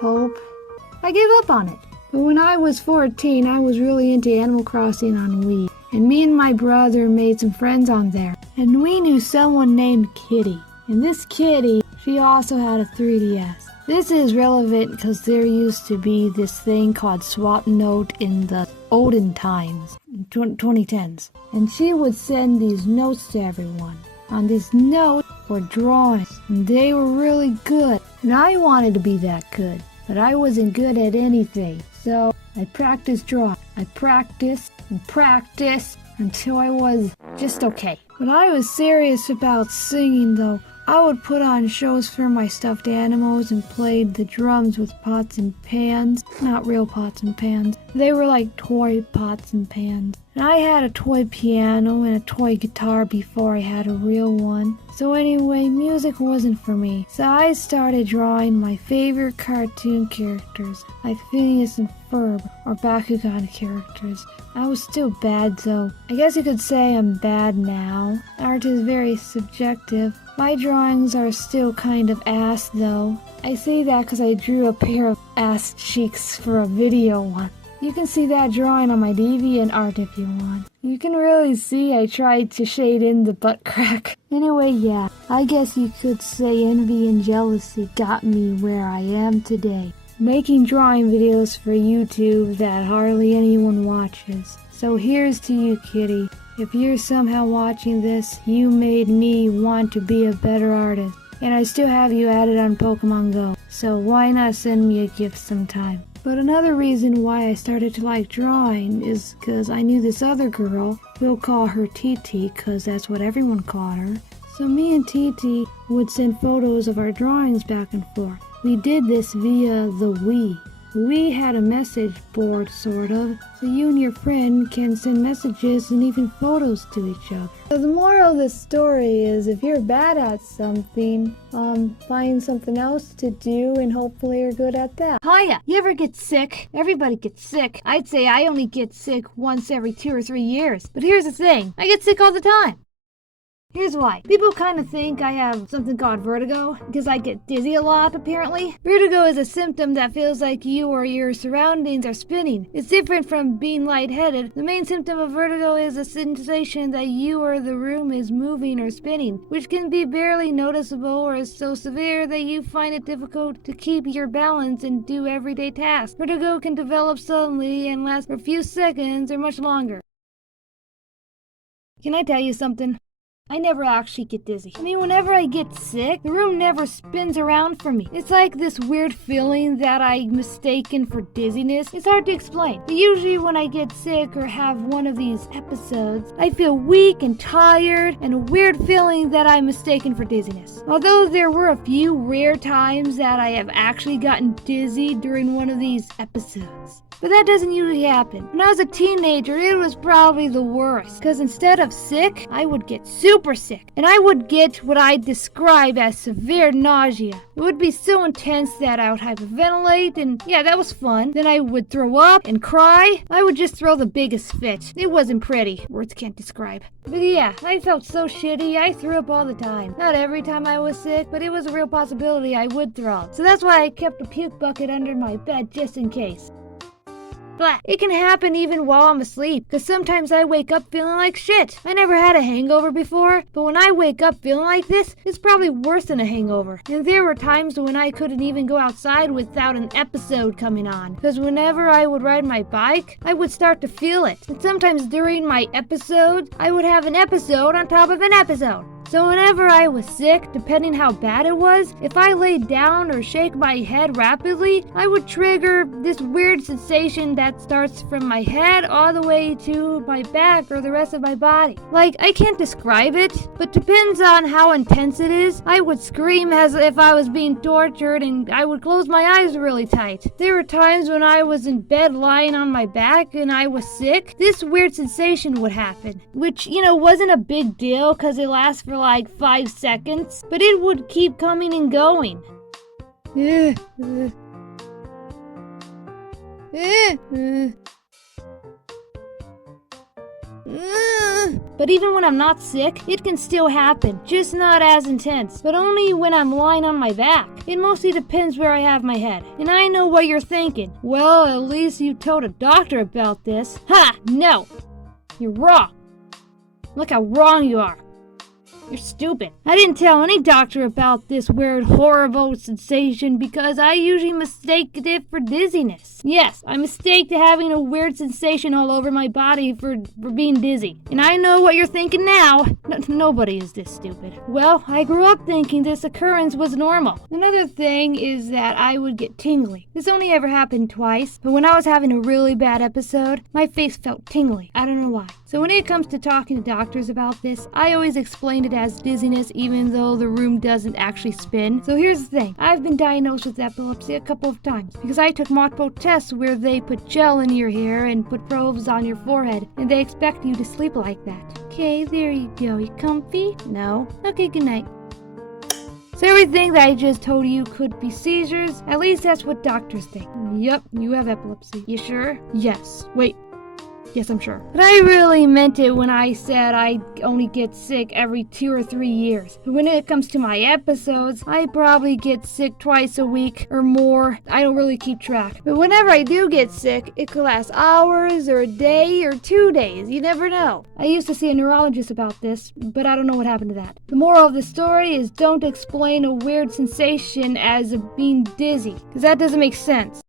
hope, I gave up on it. But when I was 14, I was really into Animal Crossing on Wii. And me and my brother made some friends on there. And we knew someone named Kitty. And this Kitty, she also had a 3DS. This is relevant because there used to be this thing called Swap Note in the olden times, 2010s. And she would send these notes to everyone. On these notes were drawings. And they were really good. And I wanted to be that good. But I wasn't good at anything. So I practiced drawing. I practiced and practiced until I was just okay. When I was serious about singing though, I would put on shows for my stuffed animals and played the drums with pots and pans. Not real pots and pans. They were like toy pots and pans. And I had a toy piano and a toy guitar before I had a real one. So anyway, music wasn't for me. So I started drawing my favorite cartoon characters, like Phineas and Ferb or Bakugan characters. I was still bad though. I guess you could say I'm bad now. Art is very subjective. My drawings are still kind of ass though. I say that because I drew a pair of ass cheeks for a video once. You can see that drawing on my DeviantArt if you want. You can really see I tried to shade in the butt crack. Anyway, yeah, I guess you could say envy and jealousy got me where I am today. Making drawing videos for YouTube that hardly anyone watches. So here's to you, Kitty. If you're somehow watching this, you made me want to be a better artist. And I still have you added on Pokemon Go. so why not send me a gift sometime? But another reason why I started to like drawing is because I knew this other girl. We'll call her TT because that's what everyone called her. So me and TT would send photos of our drawings back and forth. We did this via the Wii. We had a message board, sort of, so you and your friend can send messages and even photos to each other. So the moral of this story is if you're bad at something, find something else to do and hopefully you're good at that. Hiya! You ever get sick? Everybody gets sick. I'd say I only get sick once every 2 or 3 years. But here's the thing, I get sick all the time. Here's why. People kind of think I have something called vertigo because I get dizzy a lot, apparently. Vertigo is a symptom that feels like you or your surroundings are spinning. It's different from being lightheaded. The main symptom of vertigo is a sensation that you or the room is moving or spinning, which can be barely noticeable or is so severe that you find it difficult to keep your balance and do everyday tasks. Vertigo can develop suddenly and last for a few seconds or much longer. Can I tell you something? I never actually get dizzy. I mean, whenever I get sick, the room never spins around for me. It's like this weird feeling that I'm mistaken for dizziness. It's hard to explain. But usually when I get sick or have one of these episodes, I feel weak and tired and a weird feeling that I'm mistaken for dizziness. Although there were a few rare times that I have actually gotten dizzy during one of these episodes. But that doesn't usually happen. When I was a teenager, it was probably the worst. Because instead of sick, I would get super sick. And I would get what I describe as severe nausea. It would be so intense that I would hyperventilate, and yeah, that was fun. Then I would throw up and cry. I would just throw the biggest fit. It wasn't pretty. Words can't describe. But yeah, I felt so shitty. I threw up all the time. Not every time I was sick, but it was a real possibility I would throw up. So that's why I kept a puke bucket under my bed just in case. Blah. It can happen even while I'm asleep, because sometimes I wake up feeling like shit. I never had a hangover before, but when I wake up feeling like this, it's probably worse than a hangover. And there were times when I couldn't even go outside without an episode coming on, because whenever I would ride my bike, I would start to feel it. And sometimes during my episodes, I would have an episode on top of an episode. So whenever I was sick, depending how bad it was, if I laid down or shake my head rapidly, I would trigger this weird sensation that starts from my head all the way to my back or the rest of my body. Like, I can't describe it, but depends on how intense it is. I would scream as if I was being tortured, and I would close my eyes really tight. There were times when I was in bed lying on my back and I was sick, this weird sensation would happen, which, wasn't a big deal because it lasts for like 5 seconds, but it would keep coming and going. But even when I'm not sick, it can still happen, just not as intense, but only when I'm lying on my back. It mostly depends where I have my head. And I know what you're thinking. Well, at least you told a doctor about this. Ha! No! You're wrong. Look how wrong you are. You're stupid. I didn't tell any doctor about this weird, horrible sensation because I usually mistake it for dizziness. Yes, I mistake having a weird sensation all over my body for being dizzy. And I know what you're thinking now. Nobody is this stupid. Well, I grew up thinking this occurrence was normal. Another thing is that I would get tingly. This only ever happened twice, but when I was having a really bad episode, my face felt tingly. I don't know why. So when it comes to talking to doctors about this, I always explain it as dizziness even though the room doesn't actually spin. So here's the thing. I've been diagnosed with epilepsy a couple of times because I took multiple tests where they put gel in your hair and put probes on your forehead and they expect you to sleep like that. Okay, there you go. You comfy? No? Okay, good night. So everything that I just told you could be seizures. At least that's what doctors think. Yep, you have epilepsy. You sure? Yes. Wait. Yes, I'm sure. But I really meant it when I said I only get sick every 2 or 3 years. But when it comes to my episodes, I probably get sick twice a week or more. I don't really keep track. But whenever I do get sick, it could last hours or a day or 2 days. You never know. I used to see a neurologist about this, but I don't know what happened to that. The moral of the story is don't explain a weird sensation as being dizzy, because that doesn't make sense.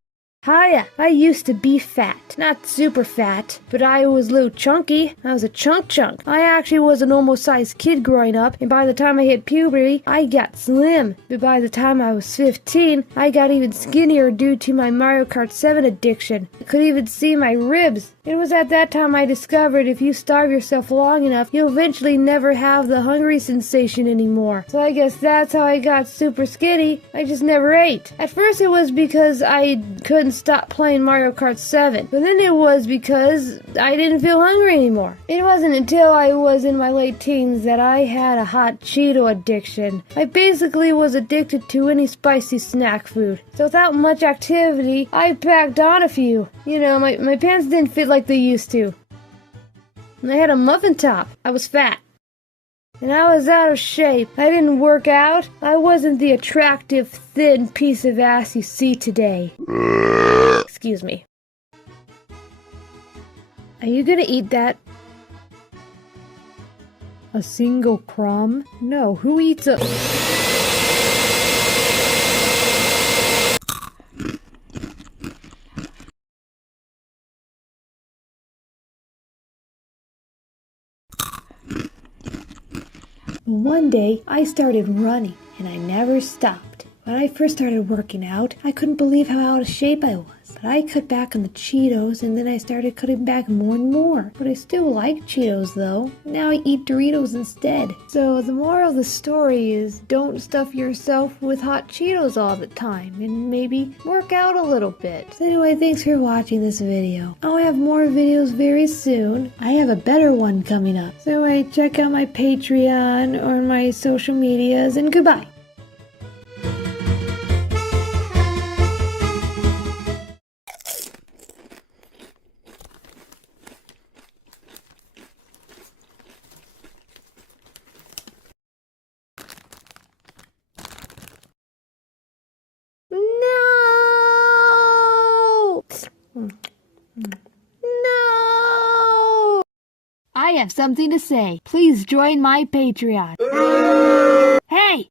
Hiya, I used to be fat. Not super fat, but I was a little chunky. I was a chunk. I actually was a normal-sized kid growing up, and by the time I hit puberty, I got slim. But by the time I was 15, I got even skinnier due to my Mario Kart 7 addiction. I could even see my ribs. It was at that time I discovered if you starve yourself long enough, you'll eventually never have the hungry sensation anymore. So I guess that's how I got super skinny. I just never ate. At first it was because I couldn't stop playing Mario Kart 7, but then it was because I didn't feel hungry anymore. It wasn't until I was in my late teens that I had a hot Cheeto addiction. I basically was addicted to any spicy snack food. So without much activity, I packed on a few. You know, my pants didn't fit like they used to. And I had a muffin top. I was fat. And I was out of shape. I didn't work out. I wasn't the attractive, thin piece of ass you see today. Excuse me. Are you gonna eat that? A single crumb? No, who eats a... One day, I started running, and I never stopped. When I first started working out, I couldn't believe how out of shape I was. But I cut back on the Cheetos, and then I started cutting back more and more. But I still like Cheetos, though. Now I eat Doritos instead. So the moral of the story is don't stuff yourself with hot Cheetos all the time, and maybe work out a little bit. So anyway, thanks for watching this video. I'll have more videos very soon. I have a better one coming up. So anyway, check out my Patreon or my social medias, and goodbye. No! I have something to say. Please join my Patreon. Hey!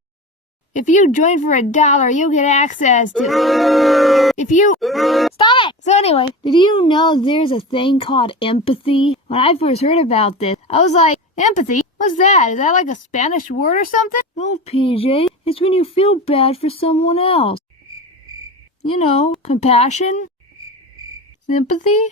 If you join for $1, you'll get access to... If you... Stop it! So anyway, did you know there's a thing called empathy? When I first heard about this, I was like, empathy? What's that? Is that like a Spanish word or something? No, PJ. It's when you feel bad for someone else. You know, compassion? Sympathy?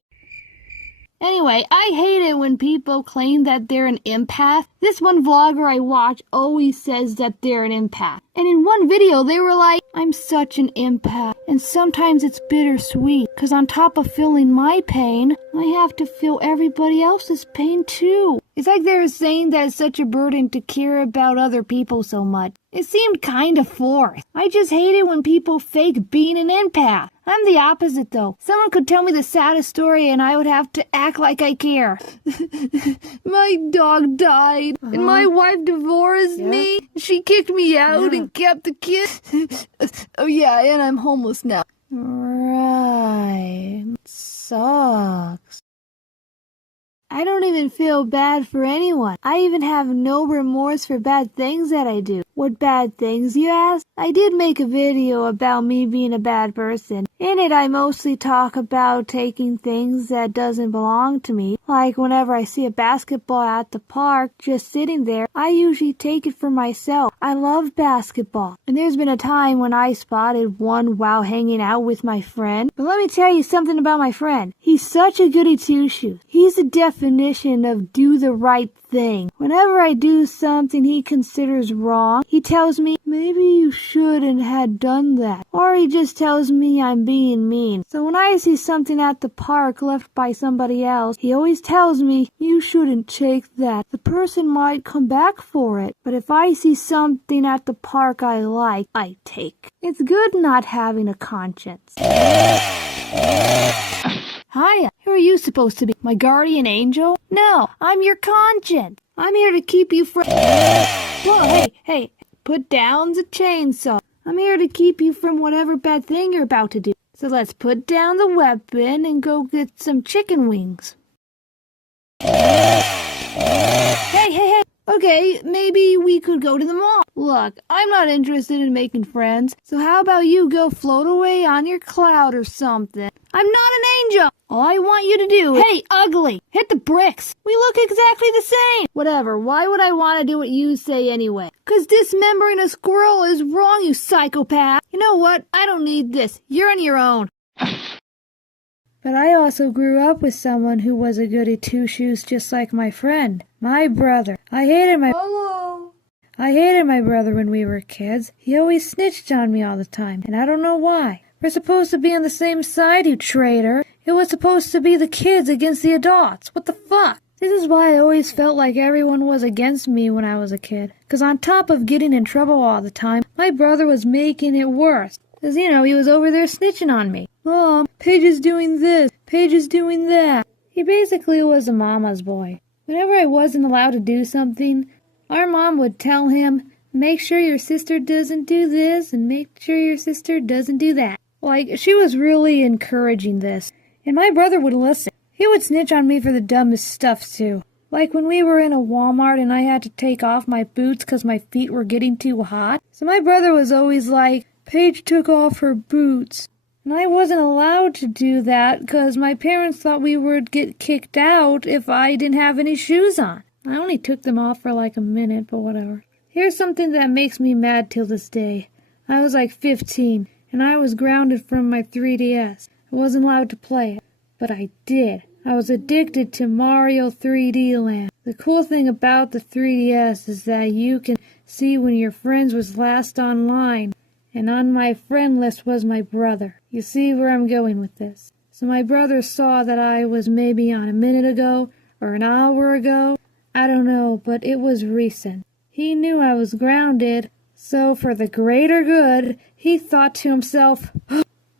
Anyway, I hate it when people claim that they're an empath. This one vlogger I watch always says that they're an empath. And in one video, they were like, I'm such an empath. And sometimes it's bittersweet, because on top of feeling my pain, I have to feel everybody else's pain too. It's like they were saying that it's such a burden to care about other people so much. It seemed kind of forced. I just hate it when people fake being an empath. I'm the opposite though. Someone could tell me the saddest story and I would have to act like I care. My dog died and my wife divorced me. She kicked me out and kept the kid. Oh yeah, and I'm homeless now. Right. Sucks. I don't even feel bad for anyone. I even have no remorse for bad things that I do. What bad things, you ask? I did make a video about me being a bad person. In it, I mostly talk about taking things that doesn't belong to me. Like whenever I see a basketball at the park just sitting there, I usually take it for myself. I love basketball. And there's been a time when I spotted one while hanging out with my friend. But let me tell you something about my friend. He's such a goody two-shoes. He's the definition of do the right thing. Whenever I do something he considers wrong, he tells me, maybe you shouldn't have done that. Or he just tells me I'm being mean. So when I see something at the park left by somebody else, he always tells me, you shouldn't take that. The person might come back for it. But if I see something at the park I like, I take. It's good not having a conscience. Hiya, who are you supposed to be? My guardian angel? No, I'm your conscience. I'm here to keep you from... Whoa, hey, put down the chainsaw. I'm here to keep you from whatever bad thing you're about to do. So let's put down the weapon and go get some chicken wings. Hey, Okay, maybe we could go to the mall. Look, I'm not interested in making friends, so how about you go float away on your cloud or something? I'm not an angel! All I want you to do is, hey, ugly, hit the bricks. We look exactly the same. Whatever, why would I want to do what you say anyway? 'Cause dismembering a squirrel is wrong, you psychopath. You know what? I don't need this. You're on your own. But I also grew up with someone who was a goody two-shoes just like my friend, my brother. I hated my brother when we were kids. He always snitched on me all the time, and I don't know why. We're supposed to be on the same side, you traitor. It was supposed to be the kids against the adults. What the fuck? This is why I always felt like everyone was against me when I was a kid. 'Cause on top of getting in trouble all the time, my brother was making it worse. 'Cause, he was over there snitching on me. Mom, Paige is doing this, Paige is doing that. He basically was a mama's boy. Whenever I wasn't allowed to do something, our mom would tell him, make sure your sister doesn't do this and make sure your sister doesn't do that. Like, she was really encouraging this. And my brother would listen. He would snitch on me for the dumbest stuff, too. Like when we were in a Walmart and I had to take off my boots 'cause my feet were getting too hot. So my brother was always like, Paige took off her boots. And I wasn't allowed to do that 'cause my parents thought we would get kicked out if I didn't have any shoes on. I only took them off for like a minute, but whatever. Here's something that makes me mad till this day. I was like 15, and I was grounded from my 3DS. I wasn't allowed to play it, but I did. I was addicted to Mario 3D Land. The cool thing about the 3DS is that you can see when your friends was last online, and on my friend list was my brother. You see where I'm going with this. So my brother saw that I was maybe on a minute ago or an hour ago. I don't know, but it was recent. He knew I was grounded, so for the greater good, he thought to himself,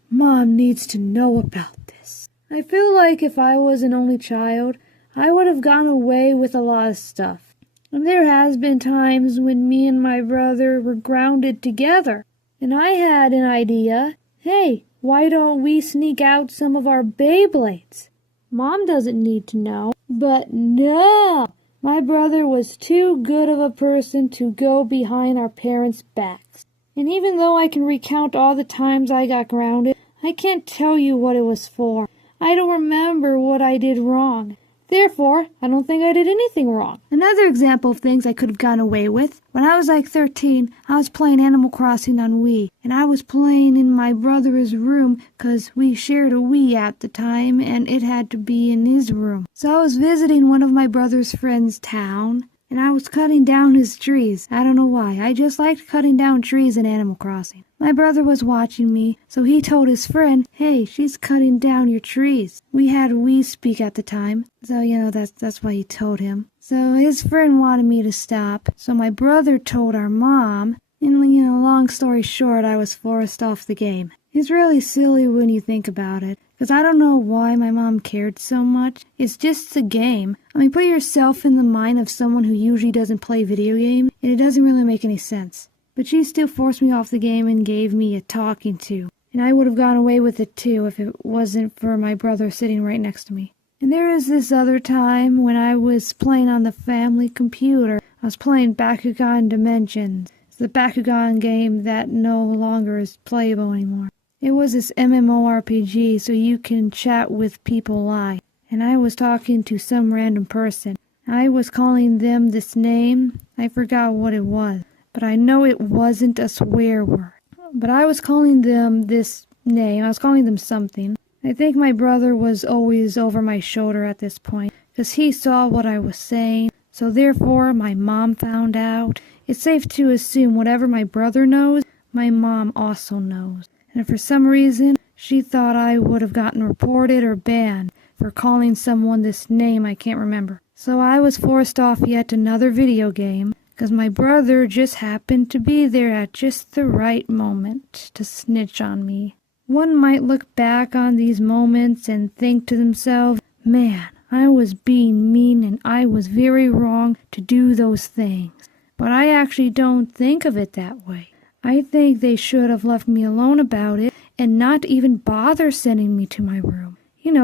Mom needs to know about this. I feel like if I was an only child, I would have gone away with a lot of stuff. And there has been times when me and my brother were grounded together. And I had an idea. Hey, why don't we sneak out some of our Beyblades? Mom doesn't need to know. But no! My brother was too good of a person to go behind our parents' backs. And even though I can recount all the times I got grounded, I can't tell you what it was for. I don't remember what I did wrong. Therefore, I don't think I did anything wrong. Another example of things I could have gotten away with. When I was like 13, I was playing Animal Crossing on Wii. And I was playing in my brother's room 'cause we shared a Wii at the time and it had to be in his room. So I was visiting one of my brother's friends' town and I was cutting down his trees. I don't know why. I just liked cutting down trees in Animal Crossing. My brother was watching me, so he told his friend, hey, she's cutting down your trees. We had Wii Speak at the time, so, that's why he told him. So his friend wanted me to stop, so my brother told our mom, and, long story short, I was forced off the game. It's really silly when you think about it, because I don't know why my mom cared so much. It's just a game. I mean, put yourself in the mind of someone who usually doesn't play video games, and it doesn't really make any sense. But she still forced me off the game and gave me a talking to. And I would have gone away with it too if it wasn't for my brother sitting right next to me. And there is this other time when I was playing on the family computer. I was playing Bakugan Dimensions. It's the Bakugan game that no longer is playable anymore. It was this MMORPG so you can chat with people live. And I was talking to some random person. I was calling them this name. I forgot what it was. But I know it wasn't a swear word. But I was calling them this name. I was calling them something. I think my brother was always over my shoulder at this point, because he saw what I was saying. So therefore, my mom found out. It's safe to assume whatever my brother knows, my mom also knows. And for some reason, she thought I would have gotten reported or banned for calling someone this name I can't remember. So I was forced off yet another video game, because my brother just happened to be there at just the right moment to snitch on me. One might look back on these moments and think to themselves, man, I was being mean and I was very wrong to do those things. But I actually don't think of it that way. I think they should have left me alone about it and not even bother sending me to my room.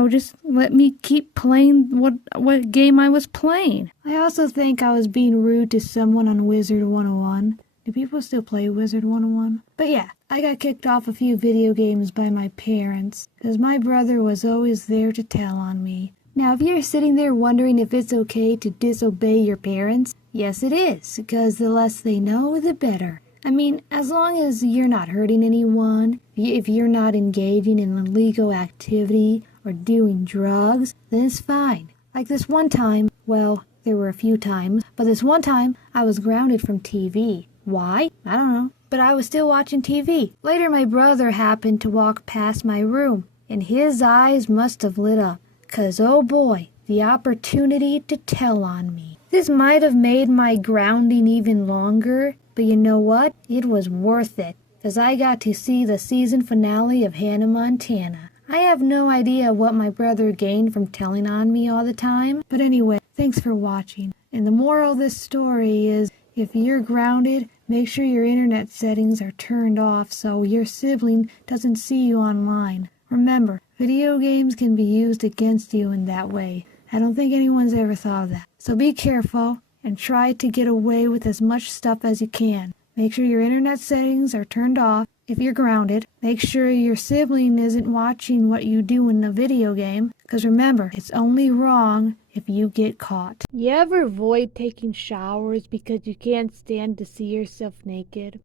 just let me keep playing what game I was playing. I also think I was being rude to someone on Wizard 101. Do people still play Wizard 101? But yeah, I got kicked off a few video games by my parents, because my brother was always there to tell on me. Now, if you're sitting there wondering if it's okay to disobey your parents, yes it is, because the less they know, the better. I mean, as long as you're not hurting anyone, if you're not engaging in illegal activity or doing drugs, then it's fine. Like this one time, well, there were a few times, but this one time I was grounded from TV. Why? I don't know. But I was still watching TV. Later, my brother happened to walk past my room, and his eyes must have lit up. 'Cause, oh boy, the opportunity to tell on me. This might have made my grounding even longer, but you know what? It was worth it, 'cause I got to see the season finale of Hannah Montana. I have no idea what my brother gained from telling on me all the time, but anyway, thanks for watching. And the moral of this story is, if you're grounded, make sure your internet settings are turned off so your sibling doesn't see you online. Remember, video games can be used against you in that way. I don't think anyone's ever thought of that. So be careful and try to get away with as much stuff as you can. Make sure your internet settings are turned off if you're grounded. Make sure your sibling isn't watching what you do in the video game, because remember, it's only wrong if you get caught. You ever avoid taking showers because you can't stand to see yourself naked?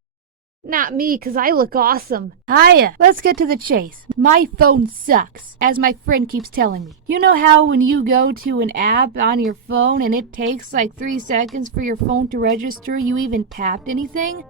Not me, 'cause I look awesome. Hiya! Let's get to the chase. My phone sucks, as my friend keeps telling me. You know how when you go to an app on your phone and it takes like 3 seconds for your phone to register you even tapped anything?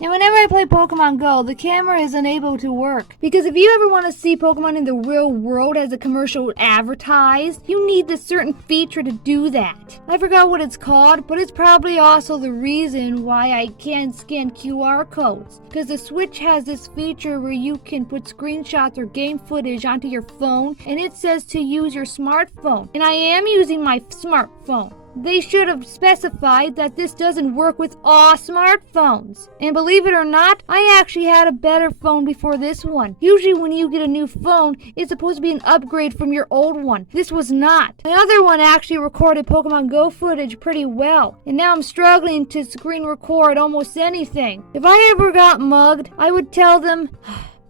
And whenever I play Pokemon Go, the camera is unable to work. Because if you ever want to see Pokemon in the real world as a commercial advertised, you need this certain feature to do that. I forgot what it's called, but it's probably also the reason why I can't scan QR codes. Because the Switch has this feature where you can put screenshots or game footage onto your phone, and it says to use your smartphone. And I am using my smartphone. They should have specified that this doesn't work with all smartphones. And believe it or not, I actually had a better phone before this one. Usually when you get a new phone, it's supposed to be an upgrade from your old one. This was not. My other one actually recorded Pokemon Go footage pretty well. And now I'm struggling to screen record almost anything. If I ever got mugged, I would tell them,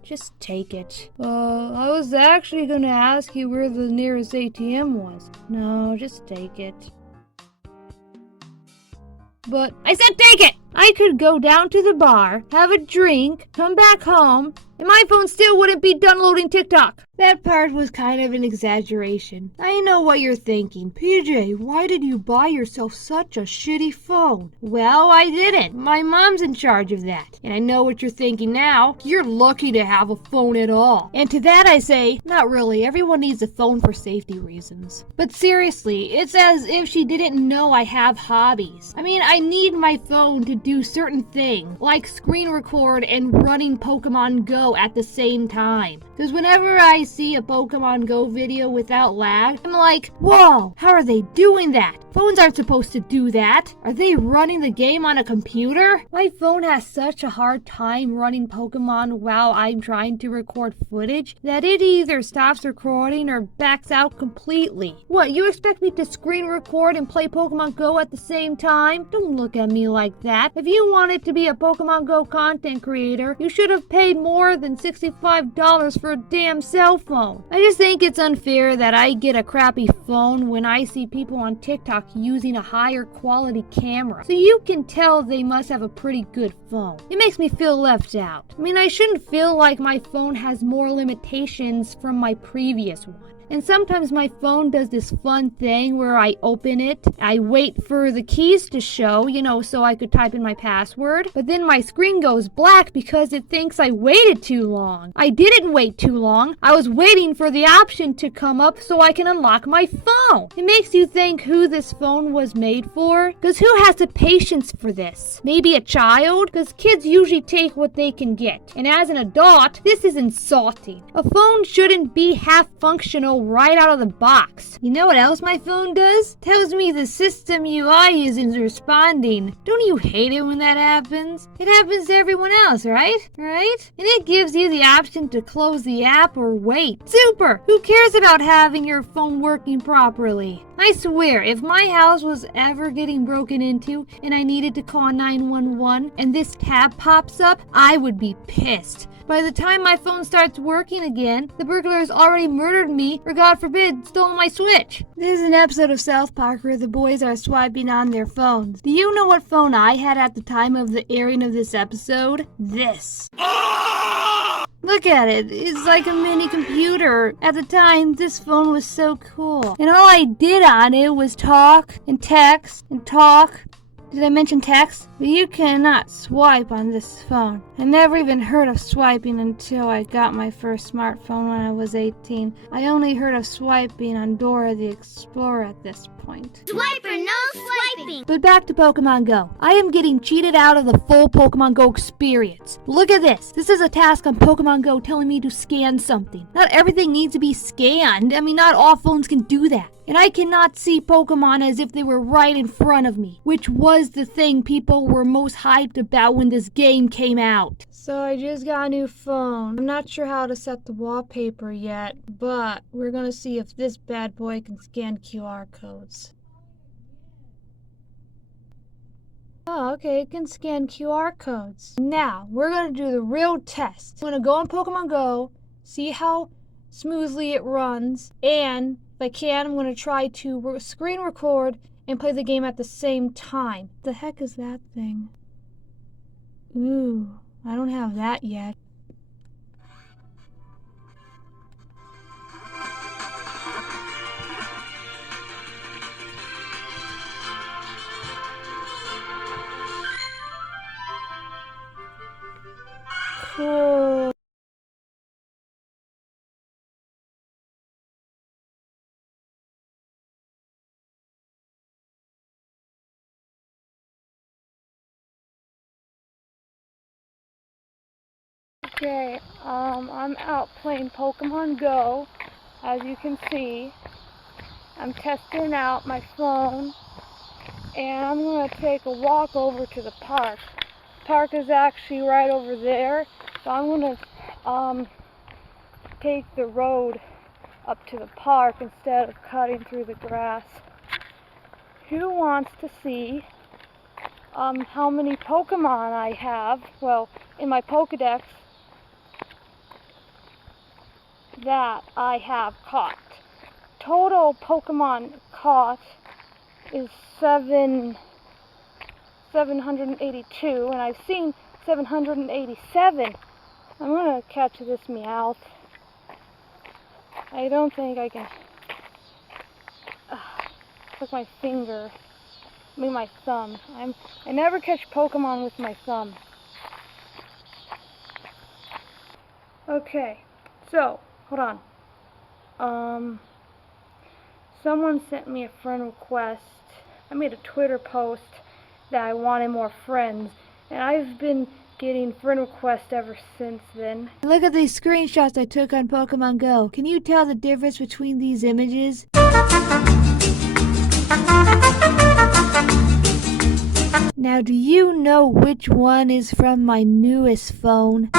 just take it. I was actually going to ask you where the nearest ATM was. No, just take it. But I said take it! I could go down to the bar, have a drink, come back home, and my phone still wouldn't be done loading TikTok. That part was kind of an exaggeration. I know what you're thinking. PJ, why did you buy yourself such a shitty phone? Well, I didn't. My mom's in charge of that. And I know what you're thinking now. You're lucky to have a phone at all. And to that I say, not really. Everyone needs a phone for safety reasons. But seriously, it's as if she didn't know I have hobbies. I mean, I need my phone to do certain things, like screen record and running Pokemon Go at the same time. Because whenever I see a Pokemon Go video without lag, I'm like, whoa, how are they doing that? Phones aren't supposed to do that. Are they running the game on a computer? My phone has such a hard time running Pokemon while I'm trying to record footage that it either stops recording or backs out completely. What, you expect me to screen record and play Pokemon Go at the same time? Don't look at me like that. If you wanted to be a Pokemon Go content creator, you should have paid more than $65 for a damn cell phone. I just think it's unfair that I get a crappy phone when I see people on TikTok using a higher quality camera. So you can tell they must have a pretty good phone. It makes me feel left out. I mean, I shouldn't feel like my phone has more limitations from my previous one. And sometimes my phone does this fun thing where I open it, I wait for the keys to show, so I could type in my password, but then my screen goes black because it thinks I waited too long. I didn't wait too long. I was waiting for the option to come up so I can unlock my phone. It makes you think who this phone was made for, because who has the patience for this? Maybe a child? Because kids usually take what they can get. And as an adult, this is insulting. A phone shouldn't be half functional go right out of the box. You know what else my phone does? Tells me the system UI isn't responding. Don't you hate it when that happens? It happens to everyone else, right? Right? And it gives you the option to close the app or wait. Super! Who cares about having your phone working properly? I swear, if my house was ever getting broken into and I needed to call 911 and this tab pops up, I would be pissed. By the time my phone starts working again, the burglar has already murdered me or, God forbid, stolen my Switch. This is an episode of South Park where the boys are swiping on their phones. Do you know what phone I had at the time of the airing of this episode? This. Look at it. It's like a mini computer. At the time, this phone was so cool. And all I did on it was talk and text and talk. Did I mention text? But you cannot swipe on this phone. I never even heard of swiping until I got my first smartphone when I was 18. I only heard of swiping on Dora the Explorer at this point. Swiper, no swiping! But back to Pokemon Go. I am getting cheated out of the full Pokemon Go experience. Look at this. This is a task on Pokemon Go telling me to scan something. Not everything needs to be scanned. I mean, not all phones can do that. And I cannot see Pokemon as if they were right in front of me, which was the thing people were most hyped about when this game came out. So I just got a new phone. I'm not sure how to set the wallpaper yet, but we're gonna see if this bad boy can scan QR codes. Oh, okay, it can scan QR codes. Now, we're gonna do the real test. I'm gonna go on Pokemon Go, see how smoothly it runs, and if I can, I'm going to try to screen record and play the game at the same time. The heck is that thing? Ooh, I don't have that yet. Cool. Okay, I'm out playing Pokemon Go. As you can see, I'm testing out my phone, and I'm going to take a walk over to the park. The park is actually right over there, so I'm going to take the road up to the park instead of cutting through the grass. Who wants to see how many Pokemon I have, well, in my Pokedex, that I have caught? Total Pokemon caught is 782, and I've seen 787. I'm gonna catch this Meowth. I don't think I can. With my finger, I mean my thumb. I never catch Pokemon with my thumb. Okay, so hold on. Someone sent me a friend request. I made a Twitter post that I wanted more friends, and I've been getting friend requests ever since then. Look at these screenshots I took on Pokemon Go. Can you tell the difference between these images? Now, do you know which one is from my newest phone?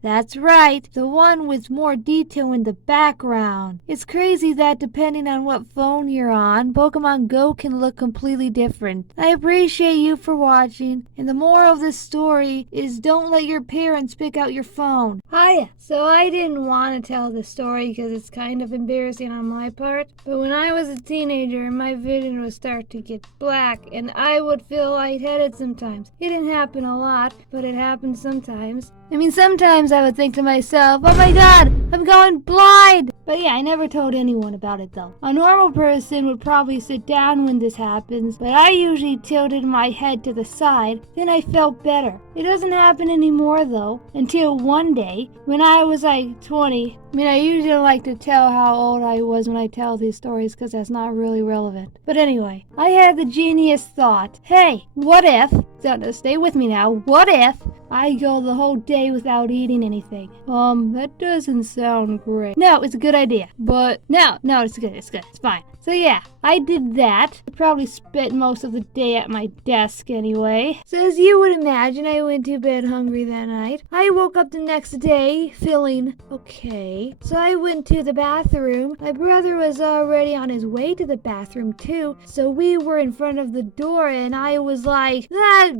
That's right, the one with more detail in the background. It's crazy that depending on what phone you're on, Pokemon Go can look completely different. I appreciate you for watching, and the moral of this story is don't let your parents pick out your phone. Hiya! So I didn't want to tell this story because it's kind of embarrassing on my part, but when I was a teenager, my vision would start to get black, and I would feel lightheaded sometimes. It didn't happen a lot, but it happened sometimes. I mean, sometimes I would think to myself, oh my god, I'm going blind! But yeah, I never told anyone about it though. A normal person would probably sit down when this happens, but I usually tilted my head to the side, then I felt better. It doesn't happen anymore though, until one day, when I was like 20. I mean, I usually don't like to tell how old I was when I tell these stories because that's not really relevant. But anyway, I had the genius thought, hey, what if So now stay with me now. What if I go the whole day without eating anything? That doesn't sound great. No, it's a good idea. But no, it's good. It's fine. So yeah, I did that. I probably spent most of the day at my desk anyway. So as you would imagine, I went to bed hungry that night. I woke up the next day feeling okay. So I went to the bathroom. My brother was already on his way to the bathroom too. So we were in front of the door and I was like, I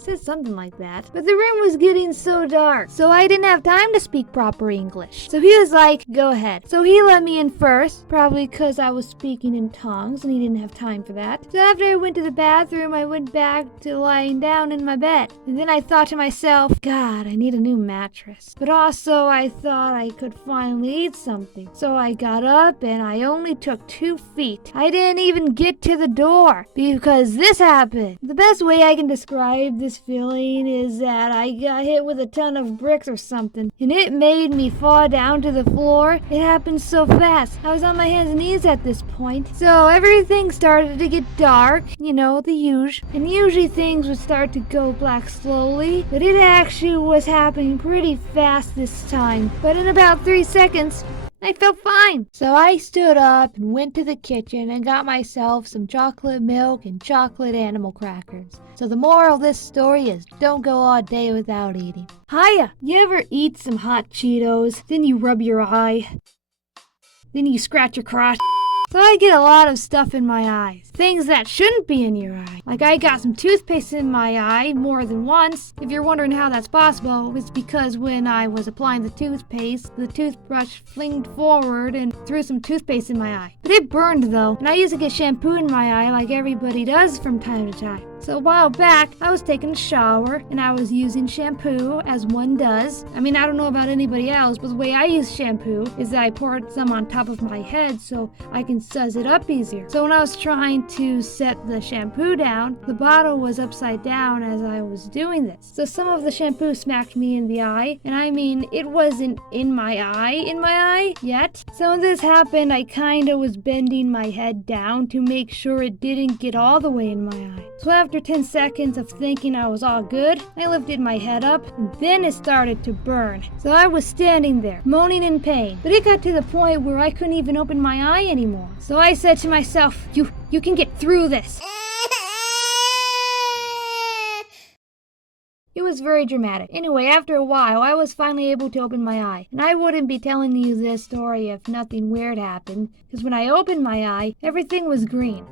said something like that. But the room was getting so dark, so I didn't have time to speak proper English. So he was like, go ahead. So he let me in first, probably because I was speaking in tongues and he didn't have time for that. So after I went to the bathroom, I went back to lying down in my bed. And then I thought to myself, God, I need a new mattress. But also I thought I could finally eat something. So I got up and I only took 2 feet. I didn't even get to the door because this happened. The best way I can describe this feeling is that I got hit with a ton of bricks or something, and it made me fall down to the floor. It happened so fast. I was on my hands and knees at this point. So everything started to get dark, you know, the usual. And usually things would start to go black slowly, but it actually was happening pretty fast this time. But in about 3 seconds, I felt fine. So I stood up and went to the kitchen and got myself some chocolate milk and chocolate animal crackers. So the moral of this story is don't go all day without eating. Hiya! You ever eat some hot Cheetos, then you rub your eye, then you scratch your crotch? So I get a lot of stuff in my eyes. Things that shouldn't be in your eye. Like I got some toothpaste in my eye more than once. If you're wondering how that's possible, it's because when I was applying the toothpaste, the toothbrush flinged forward and threw some toothpaste in my eye. But it burned though, and I used to get shampoo in my eye like everybody does from time to time. So a while back, I was taking a shower and I was using shampoo as one does. I mean, I don't know about anybody else, but the way I use shampoo is that I pour some on top of my head so I can suzz it up easier. So when I was trying to set the shampoo down, the bottle was upside down as I was doing this. So some of the shampoo smacked me in the eye, and I mean, it wasn't in my eye yet. So when this happened, I kinda was bending my head down to make sure it didn't get all the way in my eye. So after 10 seconds of thinking I was all good, I lifted my head up, and then it started to burn. So I was standing there, moaning in pain. But it got to the point where I couldn't even open my eye anymore. So I said to myself, you can get through this. It was very dramatic. Anyway, after a while, I was finally able to open my eye. And I wouldn't be telling you this story if nothing weird happened, because when I opened my eye, everything was green.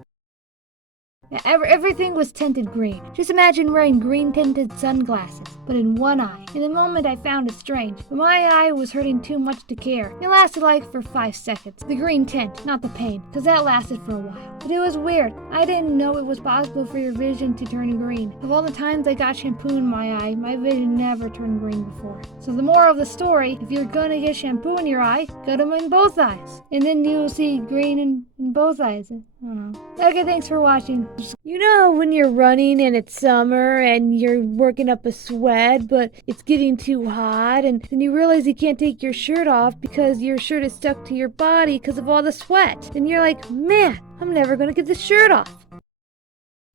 Everything was tinted green. Just imagine wearing green-tinted sunglasses, but in one eye. In the moment, I found it strange, but my eye was hurting too much to care. It lasted like for 5 seconds. The green tint, not the pain, because that lasted for a while. But it was weird. I didn't know it was possible for your vision to turn green. Of all the times I got shampoo in my eye, my vision never turned green before. So the moral of the story, if you're gonna get shampoo in your eye, get them in both eyes. And then you'll see green in both eyes. I don't know. Okay, thanks for watching. You know when you're running and it's summer and you're working up a sweat, but it's getting too hot, and then you realize you can't take your shirt off because your shirt is stuck to your body because of all the sweat. And you're like, man, I'm never gonna get this shirt off.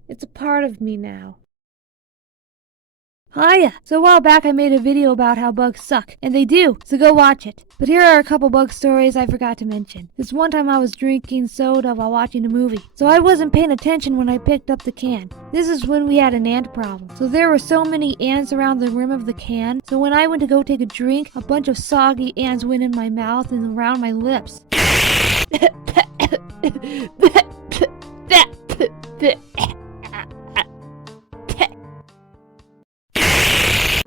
It's a part of me now. Hiya! So a while back I made a video about how bugs suck, and they do, so go watch it. But here are a couple bug stories I forgot to mention. This one time I was drinking soda while watching a movie, so I wasn't paying attention when I picked up the can. This is when we had an ant problem. So there were so many ants around the rim of the can, so when I went to go take a drink, a bunch of soggy ants went in my mouth and around my lips.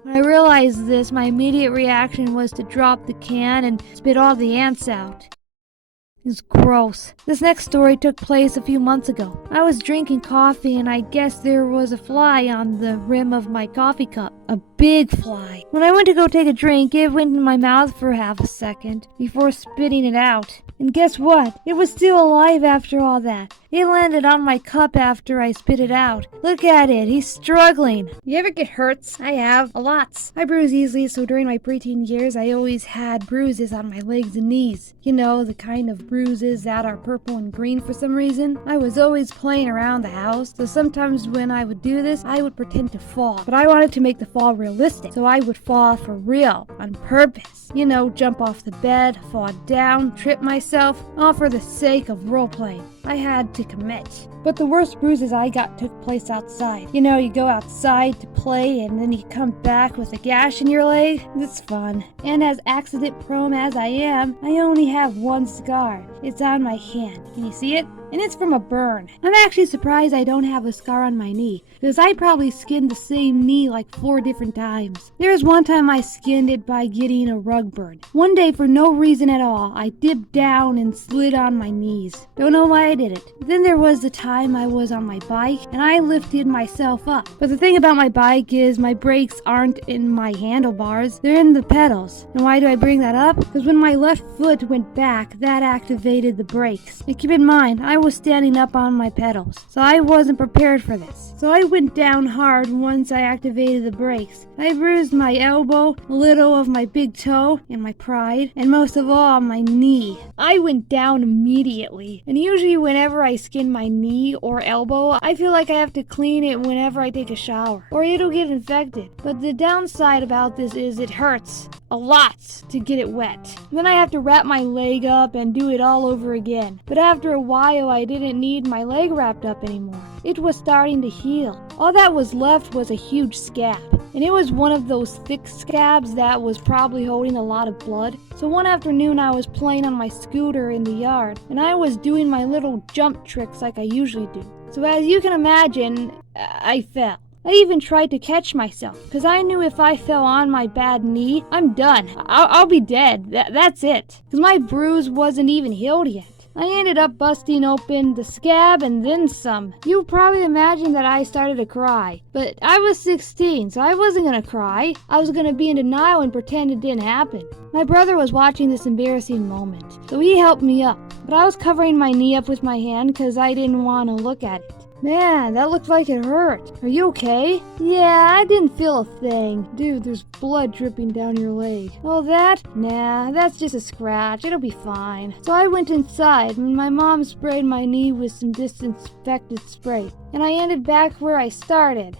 When I realized this, my immediate reaction was to drop the can and spit all the ants out. It was gross. This next story took place a few months ago. I was drinking coffee and I guess there was a fly on the rim of my coffee cup. A big fly. When I went to go take a drink, it went in my mouth for half a second before spitting it out. And guess what? It was still alive after all that. It landed on my cup after I spit it out. Look at it, he's struggling. You ever get hurts? I have, a lot. I bruise easily, so during my preteen years, I always had bruises on my legs and knees. You know, the kind of bruises that are purple and green for some reason. I was always playing around the house, so sometimes when I would do this, I would pretend to fall. But I wanted to make the fall realistic, so I would fall for real, on purpose. You know, jump off the bed, fall down, trip myself, all for the sake of role-playing. I had to commit. But the worst bruises I got took place outside. You know, you go outside to play and then you come back with a gash in your leg. It's fun. And as accident-prone as I am, I only have one scar. It's on my hand. Can you see it? And it's from a burn. I'm actually surprised I don't have a scar on my knee, because I probably skinned the same knee like 4 different times. There was one time I skinned it by getting a rug burn. One day, for no reason at all, I dipped down and slid on my knees. Don't know why I did it. Then there was the time I was on my bike, and I lifted myself up. But the thing about my bike is my brakes aren't in my handlebars, they're in the pedals. And why do I bring that up? Because when my left foot went back, that activated the brakes. And keep in mind, I was standing up on my pedals, so I wasn't prepared for this. So I went down hard once I activated the brakes. I bruised my elbow, a little of my big toe, and my pride, and most of all, my knee. I went down immediately, and usually whenever I skin my knee or elbow, I feel like I have to clean it whenever I take a shower, or it'll get infected. But the downside about this is it hurts a lot to get it wet. Then I have to wrap my leg up and do it all over again. But after a while, I didn't need my leg wrapped up anymore. It was starting to heal. All that was left was a huge scab. And it was one of those thick scabs that was probably holding a lot of blood. So one afternoon I was playing on my scooter in the yard, and I was doing my little jump tricks like I usually do. So as you can imagine, I fell. I even tried to catch myself, because I knew if I fell on my bad knee, I'm done. I'll be dead. That's it. Because my bruise wasn't even healed yet. I ended up busting open the scab and then some. You'll probably imagine that I started to cry. But I was 16, so I wasn't gonna cry. I was gonna be in denial and pretend it didn't happen. My brother was watching this embarrassing moment, so he helped me up. But I was covering my knee up with my hand because I didn't want to look at it. Man, that looked like it hurt. Are you okay? Yeah, I didn't feel a thing. Dude, there's blood dripping down your leg. Oh, that? Nah, that's just a scratch. It'll be fine. So I went inside, and my mom sprayed my knee with some disinfectant spray. And I ended back where I started.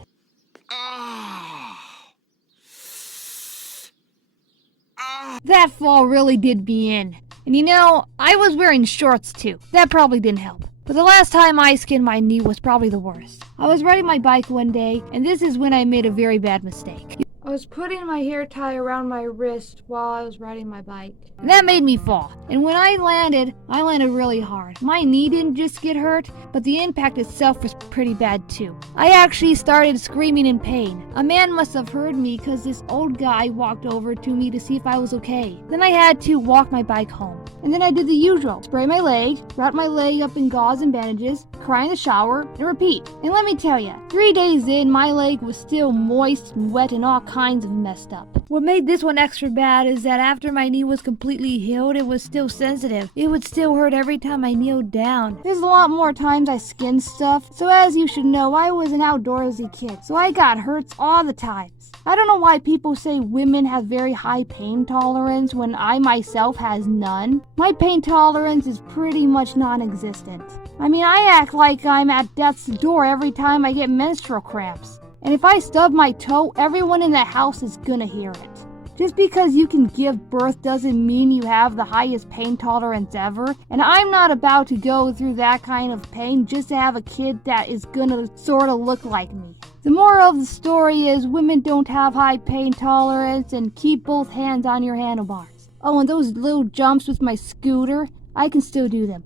That fall really did me in. And you know, I was wearing shorts too. That probably didn't help. But the last time I skinned my knee was probably the worst. I was riding my bike one day, and this is when I made a very bad mistake. I was putting my hair tie around my wrist while I was riding my bike. And that made me fall. And when I landed really hard. My knee didn't just get hurt, but the impact itself was pretty bad too. I actually started screaming in pain. A man must have heard me because this old guy walked over to me to see if I was okay. Then I had to walk my bike home. And then I did the usual. Spray my leg, wrap my leg up in gauze and bandages, cry in the shower, and repeat. And let me tell ya, 3 days in, my leg was still moist and wet and all kinds of messed up. What made this one extra bad is that after my knee was completely healed, it was still sensitive. It would still hurt every time I kneeled down. There's a lot more times I skinned stuff, so as you should know, I was an outdoorsy kid, so I got hurts all the time. I don't know why people say women have very high pain tolerance when I myself has none. My pain tolerance is pretty much non-existent. I mean, I act like I'm at death's door every time I get menstrual cramps. And if I stub my toe, everyone in the house is gonna hear it. Just because you can give birth doesn't mean you have the highest pain tolerance ever. And I'm not about to go through that kind of pain just to have a kid that is gonna sorta look like me. The moral of the story is women don't have high pain tolerance, and keep both hands on your handlebars. Oh, and those little jumps with my scooter, I can still do them.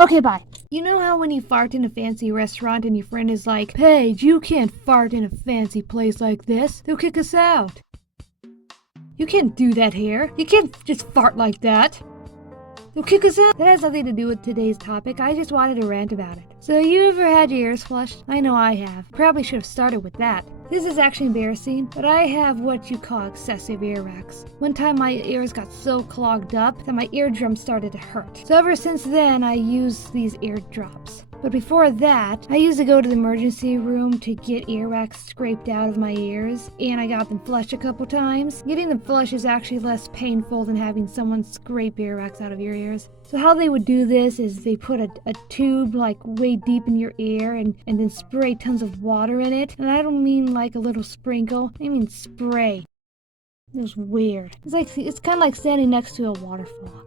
Okay, bye. You know how when you fart in a fancy restaurant and your friend is like, Paige, you can't fart in a fancy place like this. They'll kick us out. You can't do that here. You can't just fart like that. So kick us out. That has nothing to do with today's topic. I just wanted to rant about it. So you ever had your ears flushed? I know I have. Probably should have started with that. This is actually embarrassing, but I have what you call excessive earwax. One time my ears got so clogged up that my eardrums started to hurt. So ever since then, I use these ear drops. But before that, I used to go to the emergency room to get earwax scraped out of my ears, and I got them flushed a couple times. Getting them flushed is actually less painful than having someone scrape earwax out of your ears. So how they would do this is they put a tube like way deep in your ear and then spray tons of water in it. And I don't mean like a little sprinkle, I mean spray. It was weird. It's kind of like standing next to a waterfall.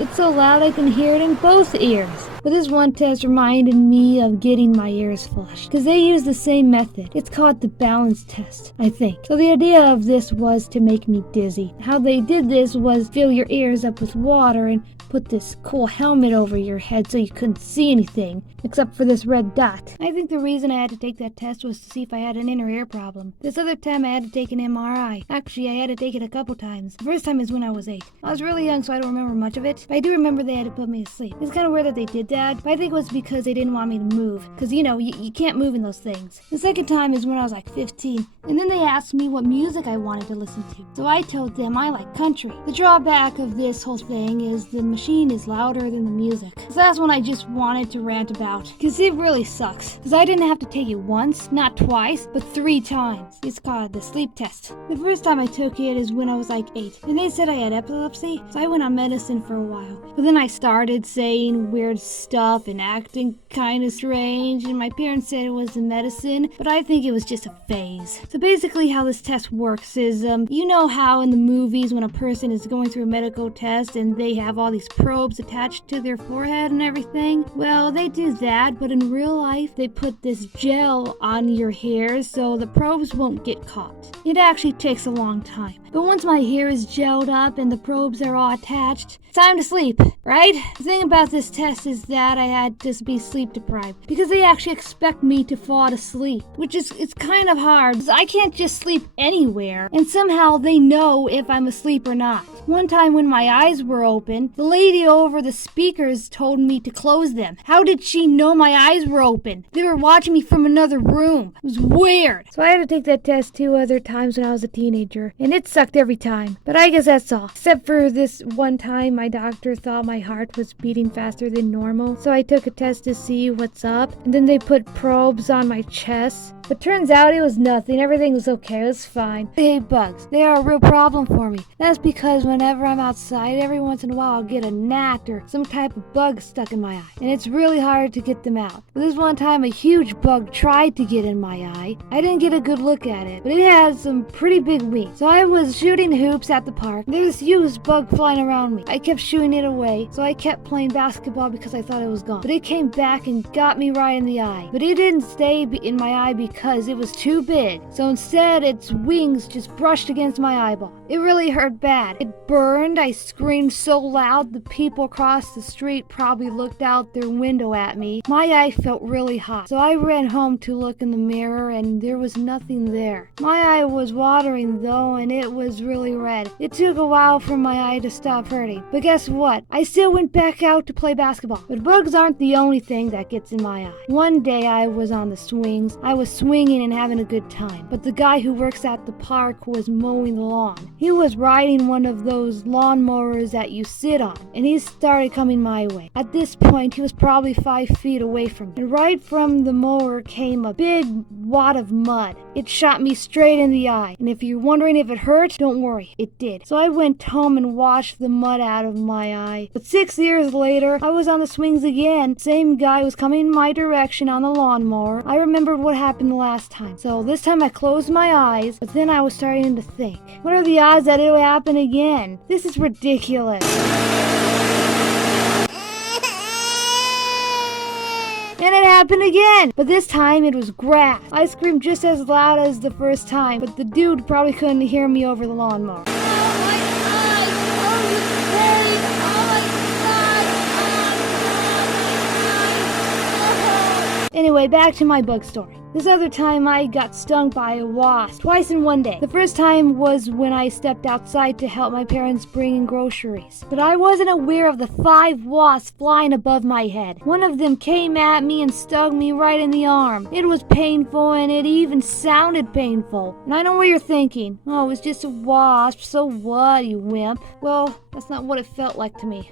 It's so loud I can hear it in both ears. But this one test reminded me of getting my ears flushed, because they use the same method. It's called the balance test, I think. So the idea of this was to make me dizzy. How they did this was fill your ears up with water and put this cool helmet over your head so you couldn't see anything, except for this red dot. I think the reason I had to take that test was to see if I had an inner ear problem. This other time I had to take an MRI. Actually, I had to take it a couple times. The first time is when I was 8. I was really young, so I don't remember much of it, but I do remember they had to put me to sleep. It's kind of weird that they did that, but I think it was because they didn't want me to move, because you can't move in those things. The second time is when I was like 15, and then they asked me what music I wanted to listen to. So I told them I like country. The drawback of this whole thing is the machine is louder than the music. So that's when I just wanted to rant about, because it really sucks. Because I didn't have to take it once, not twice, but 3 times. It's called the sleep test. The first time I took it is when I was like 8, and they said I had epilepsy, so I went on medicine for a while. But then I started saying weird stuff and acting kind of strange, and my parents said it was the medicine, but I think it was just a phase. So basically how this test works is, you know how in the movies when a person is going through a medical test and they have all these probes attached to their forehead and everything? Well, they do that, but in real life, they put this gel on your hair so the probes won't get caught. It actually takes a long time. But once my hair is gelled up and the probes are all attached, it's time to sleep, right? The thing about this test is that I had to be sleep deprived because they actually expect me to fall asleep, which is it's kind of hard because I can't just sleep anywhere, and somehow they know if I'm asleep or not. One time when my eyes were open, the lady over the speakers told me to close them. How did she know my eyes were open? They were watching me from another room. It was weird. So I had to take that test 2 other times when I was a teenager, and it sucked every time. But I guess that's all. Except for this one time my doctor thought my heart was beating faster than normal, so I took a test to see what's up, and then they put probes on my chest. But turns out it was nothing. Everything was okay. It was fine. I hate bugs. They are a real problem for me. That's because whenever I'm outside, every once in a while I'll get a gnat or some type of bug stuck in my eye, and it's really hard to get them out. But this one time a huge bug tried to get in my eye. I didn't get a good look at it, but it had some pretty big wings. So I was shooting hoops at the park. There was this huge bug flying around me. I kept shooting it away, so I kept playing basketball because I thought it was gone. But it came back and got me right in the eye. But it didn't stay in my eye because it was too big. So instead, its wings just brushed against my eyeball. It really hurt bad. It burned. I screamed so loud the people across the street probably looked out their window at me. My eye felt really hot. So I ran home to look in the mirror and there was nothing there. My eye was watering though, and it was really red. It took a while for my eye to stop hurting. But guess what? I still went back out to play basketball. But bugs aren't the only thing that gets in my eye. One day I was on the swings. I was swinging and having a good time. But the guy who works at the park was mowing the lawn. He was riding one of those lawn mowers that you sit on, and he started coming my way. At this point, he was probably 5 feet away from me. And right from the mower came a big wad of mud. It shot me straight in the eye. And if you're wondering if it hurt, don't worry, it did. So I went home and washed the mud out of my eye. But 6 years later, I was on the swings again. Same guy was coming my direction on the lawnmower. I remembered what happened the last time. So this time I closed my eyes, but then I was starting to think, what are the odds that it'll happen again? This is ridiculous. And it happened again! But this time it was grass. I screamed just as loud as the first time, but the dude probably couldn't hear me over the lawnmower. Anyway, back to my bug story. This other time I got stung by a wasp twice in one day. The first time was when I stepped outside to help my parents bring in groceries. But I wasn't aware of the 5 wasps flying above my head. One of them came at me and stung me right in the arm. It was painful and it even sounded painful. And I know what you're thinking. Oh, it was just a wasp, so what, you wimp? Well, that's not what it felt like to me.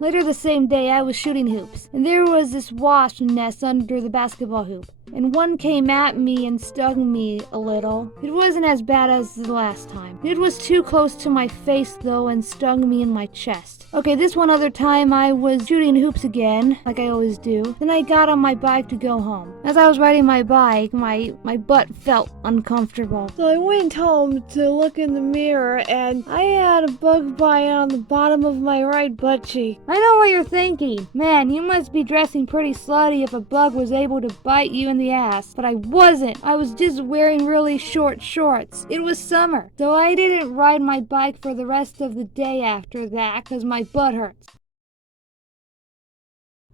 Later the same day, I was shooting hoops, and there was this wasp nest under the basketball hoop, and one came at me and stung me a little. It wasn't as bad as the last time. It was too close to my face, though, and stung me in my chest. Okay, this one other time, I was shooting hoops again, like I always do. Then I got on my bike to go home. As I was riding my bike, my butt felt uncomfortable. So I went home to look in the mirror, and I had a bug bite on the bottom of my right butt cheek. I know what you're thinking. Man, you must be dressing pretty slutty if a bug was able to bite you in the ass. But I wasn't. I was just wearing really short shorts. It was summer, so I didn't ride my bike for the rest of the day after that because my butt hurts.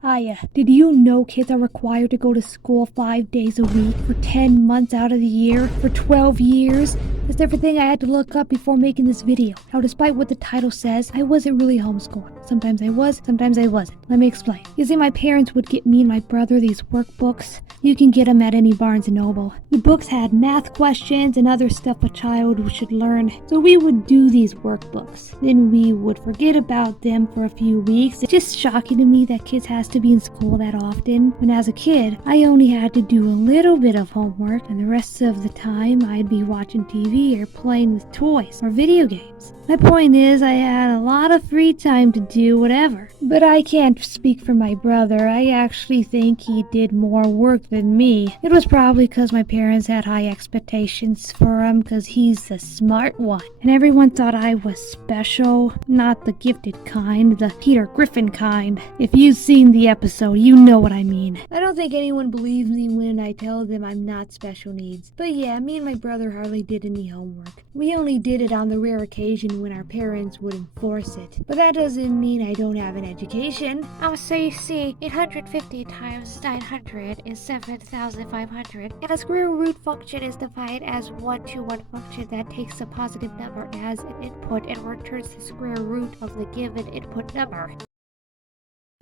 Aya, did you know kids are required to go to school 5 days a week for 10 months out of the year for 12 years? That's everything I had to look up before making this video. Now, despite what the title says, I wasn't really homeschooled. Sometimes I was, sometimes I wasn't. Let me explain. You see, my parents would get me and my brother these workbooks. You can get them at any Barnes & Noble. The books had math questions and other stuff a child should learn. So we would do these workbooks. Then we would forget about them for a few weeks. It's just shocking to me that kids has to be in school that often. When as a kid, I only had to do a little bit of homework, and the rest of the time I'd be watching TV or playing with toys or video games. My point is, I had a lot of free time to do whatever. But I can't speak for my brother. I actually think he did more work than me. It was probably because my parents had high expectations for him because he's the smart one. And everyone thought I was special, not the gifted kind, the Peter Griffin kind. If you've seen the episode, you know what I mean. I don't think anyone believes me when I tell them I'm not special needs. But yeah, me and my brother hardly did any homework. We only did it on the rare occasion when our parents would enforce it. But that doesn't mean I don't have an education. Oh, so you see, 850 times 900 is 7,500, and a square root function is defined as one-to-one function that takes a positive number as an input and returns the square root of the given input number.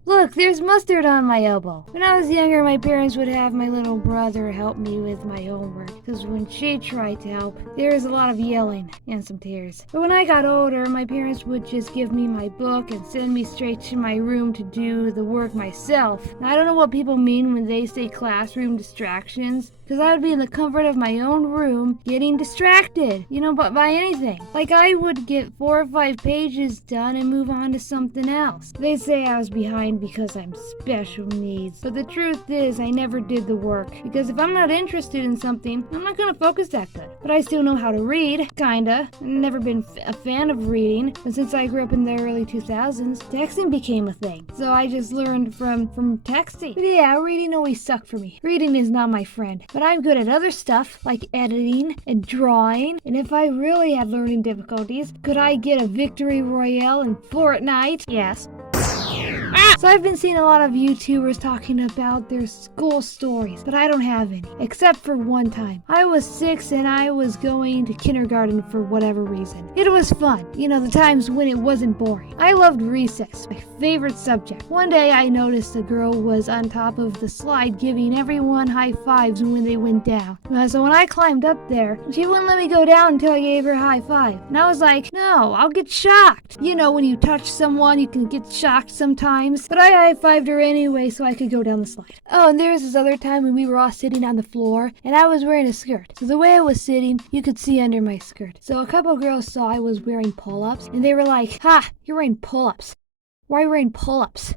Look, there's mustard on my elbow. When I was younger, my parents would have my little brother help me with my homework, because when she tried to help, there was a lot of yelling and some tears. But when I got older, my parents would just give me my book and send me straight to my room to do the work myself. Now, I don't know what people mean when they say classroom distractions, because I would be in the comfort of my own room getting distracted, but by anything. Like I would get 4 or 5 pages done and move on to something else. They say I was behind because I'm special needs, but the truth is I never did the work, because if I'm not interested in something, I'm not going to focus that good. But I still know how to read, kinda. I've never been a fan of reading, but since I grew up in the early 2000s, texting became a thing. So I just learned from texting. But yeah, reading always sucked for me. Reading is not my friend. But I'm good at other stuff, like editing and drawing, and if I really had learning difficulties, could I get a victory royale in Fortnite? Yes. So I've been seeing a lot of YouTubers talking about their school stories, but I don't have any, except for one time. I was 6 and I was going to kindergarten for whatever reason. It was fun, the times when it wasn't boring. I loved recess, my favorite subject. One day I noticed a girl was on top of the slide giving everyone high fives when they went down. So when I climbed up there, she wouldn't let me go down until I gave her a high five. And I was like, no, I'll get shocked. When you touch someone, you can get shocked sometimes. But I high-fived her anyway so I could go down the slide. Oh, and there was this other time when we were all sitting on the floor, and I was wearing a skirt. So the way I was sitting, you could see under my skirt. So a couple girls saw I was wearing pull-ups, and they were like, "Ha, you're wearing pull-ups. Why are you wearing pull-ups?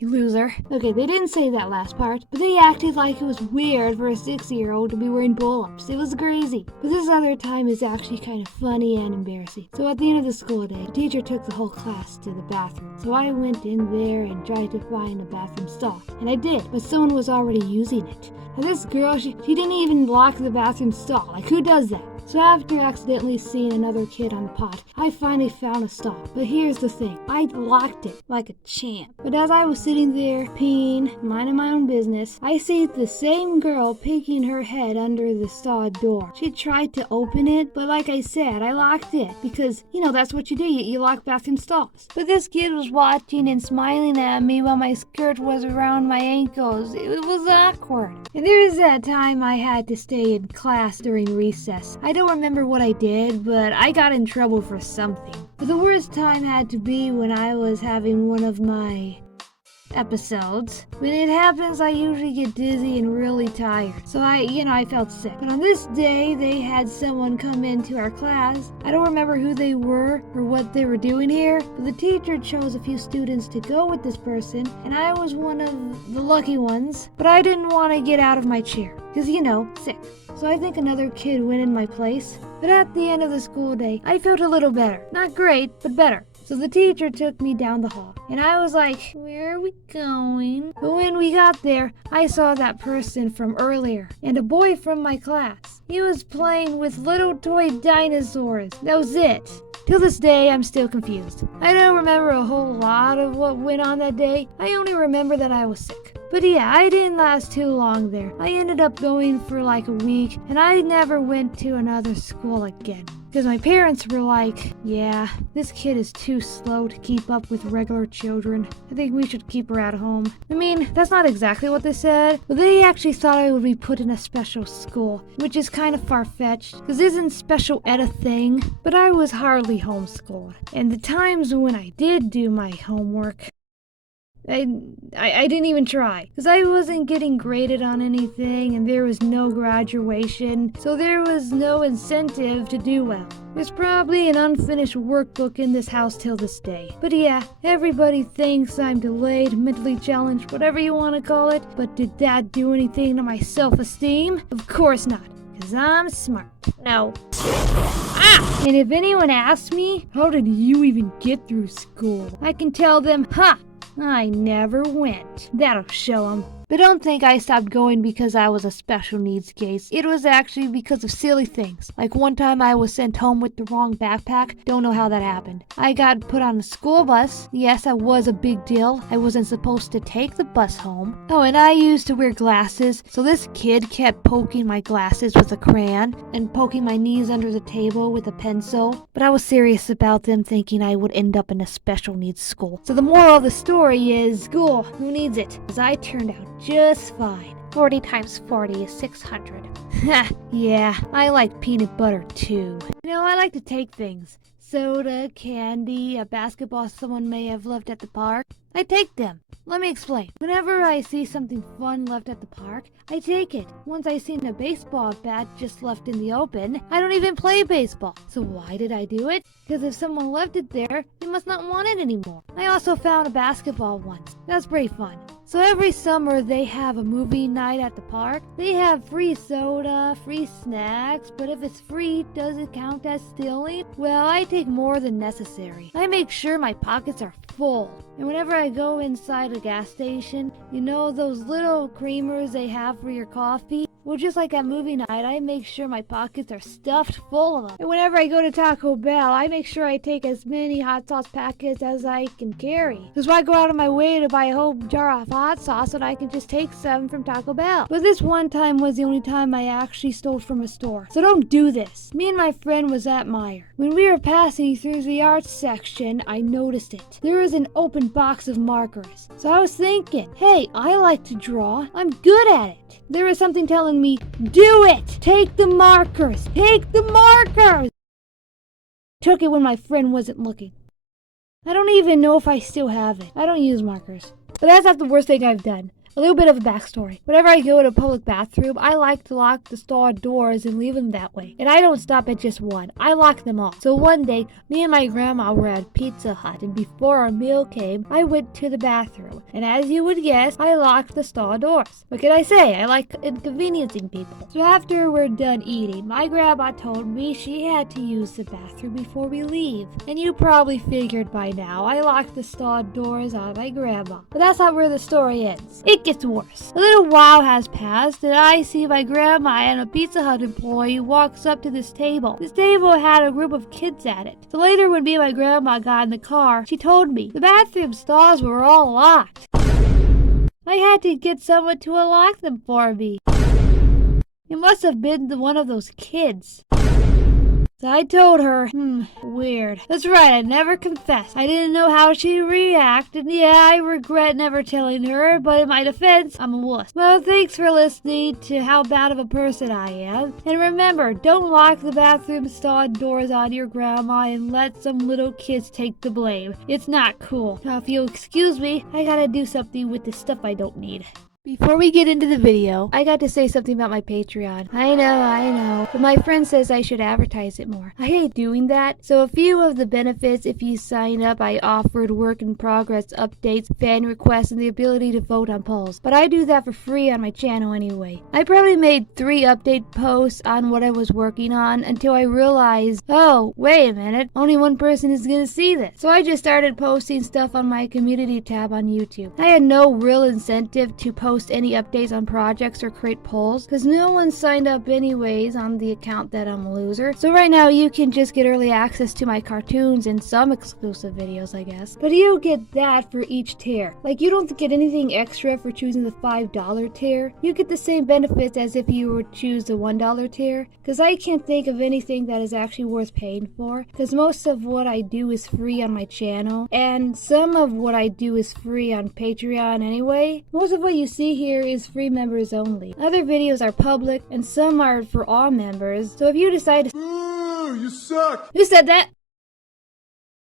You loser." Okay, they didn't say that last part, but they acted like it was weird for a 6-year-old to be wearing pull-ups. It was crazy. But this other time is actually kind of funny and embarrassing. So at the end of the school day, the teacher took the whole class to the bathroom. So I went in there and tried to find a bathroom stall. And I did, but someone was already using it. Now this girl, she didn't even lock the bathroom stall. Like, who does that? So after accidentally seeing another kid on the pot, I finally found a stall. But here's the thing, I locked it like a champ. But as I was sitting there, peeing, minding my own business, I see the same girl peeking her head under the stall door. She tried to open it, but like I said, I locked it because, that's what you do, you lock bathroom stalls. But this kid was watching and smiling at me while my skirt was around my ankles. It was awkward. And there was that time I had to stay in class during recess. I don't remember what I did, but I got in trouble for something. But the worst time had to be when I was having one of my episodes. When it happens, I usually get dizzy and really tired. So I felt sick. But on this day, they had someone come into our class. I don't remember who they were or what they were doing here, but the teacher chose a few students to go with this person, and I was one of the lucky ones. But I didn't want to get out of my chair, because, sick. So I think another kid went in my place. But at the end of the school day, I felt a little better. Not great, but better. So the teacher took me down the hall, and I was like, where are we going? But when we got there, I saw that person from earlier, and a boy from my class. He was playing with little toy dinosaurs. That was it. Till this day, I'm still confused. I don't remember a whole lot of what went on that day. I only remember that I was sick. But yeah, I didn't last too long there. I ended up going for like a week, and I never went to another school again. Because my parents were like, yeah, this kid is too slow to keep up with regular children. I think we should keep her at home. I mean, that's not exactly what they said, but they actually thought I would be put in a special school, which is kind of far-fetched, because isn't special ed a thing? But I was hardly homeschooled. And the times when I did do my homework, I didn't even try, because I wasn't getting graded on anything, and there was no graduation, so there was no incentive to do well. There's probably an unfinished workbook in this house till this day. But yeah, everybody thinks I'm delayed, mentally challenged, whatever you want to call it, but did that do anything to my self-esteem? Of course not, because I'm smart. No. And if anyone asks me, how did you even get through school? I can tell them, I never went. That'll show 'em. But don't think I stopped going because I was a special needs case. It was actually because of silly things. Like one time I was sent home with the wrong backpack. Don't know how that happened. I got put on a school bus. Yes, that was a big deal. I wasn't supposed to take the bus home. Oh, and I used to wear glasses. So this kid kept poking my glasses with a crayon and poking my knees under the table with a pencil. But I was serious about them thinking I would end up in a special needs school. So the moral of the story is, school, who needs it? Because I turned out just fine. 40 times 40 is 600. Yeah, I like peanut butter too. I like to take things. Soda, candy, a basketball someone may have left at the park. I take them. Let me explain. Whenever I see something fun left at the park, I take it. Once I seen a baseball bat just left in the open, I don't even play baseball. So why did I do it? Because if someone left it there, they must not want it anymore. I also found a basketball once. That's pretty fun. So every summer they have a movie night at the park. They have free soda, free snacks, but if it's free, does it count as stealing? Well, I take more than necessary. I make sure my pockets are full. And whenever I go inside a gas station, those little creamers they have for your coffee? Well, just like at movie night, I make sure my pockets are stuffed full of them. And whenever I go to Taco Bell, I make sure I take as many hot sauce packets as I can carry. Because why go out of my way to buy a whole jar of hot sauce when I can just take some from Taco Bell? But this one time was the only time I actually stole from a store. So don't do this. Me and my friend was at Meijer. When we were passing through the arts section, I noticed it. There was an open box of markers. So I was thinking, hey, I like to draw. I'm good at it. There was something telling me, do it! Take the markers! Take the markers! Took it when my friend wasn't looking. I don't even know if I still have it. I don't use markers. But that's not the worst thing I've done. A little bit of a backstory. Whenever I go to a public bathroom, I like to lock the stall doors and leave them that way. And I don't stop at just one. I lock them all. So one day, me and my grandma were at Pizza Hut, and before our meal came, I went to the bathroom. And as you would guess, I locked the stall doors. What can I say? I like inconveniencing people. So after we're done eating, my grandma told me she had to use the bathroom before we leave. And you probably figured by now, I locked the stall doors on my grandma. But that's not where the story ends. It it gets worse. A little while has passed, and I see my grandma and a Pizza Hut employee walks up to this table. This table had a group of kids at it. So later, when me and my grandma got in the car, she told me the bathroom stalls were all locked. I had to get someone to unlock them for me. It must have been one of those kids. So I told her, weird. That's right, I never confessed. I didn't know how she'd react, and yeah, I regret never telling her, but in my defense, I'm a wuss. Well, thanks for listening to how bad of a person I am. And remember, don't lock the bathroom stall doors on your grandma and let some little kids take the blame. It's not cool. Now, if you'll excuse me, I gotta do something with the stuff I don't need. Before we get into the video, I got to say something about my Patreon. I know, but my friend says I should advertise it more. I hate doing that. So a few of the benefits if you sign up, I offered work in progress updates, fan requests, and the ability to vote on polls. But I do that for free on my channel anyway. I probably made 3 update posts on what I was working on until I realized, oh, wait a minute, only one person is gonna see this. So I just started posting stuff on my community tab on YouTube. I had no real incentive to post any updates on projects or create polls because no one signed up anyways on the account that I'm a loser. So right now you can just get early access to my cartoons and some exclusive videos, I guess. But you get that for each tier. Like, you don't get anything extra for choosing the $5 tier. You get the same benefits as if you would choose the $1 tier, because I can't think of anything that is actually worth paying for, because most of what I do is free on my channel, and some of what I do is free on Patreon anyway. Most of what you see here is free members only. Other videos are public, and some are for all members, so if you decide to— Ooh, you suck! Who said that?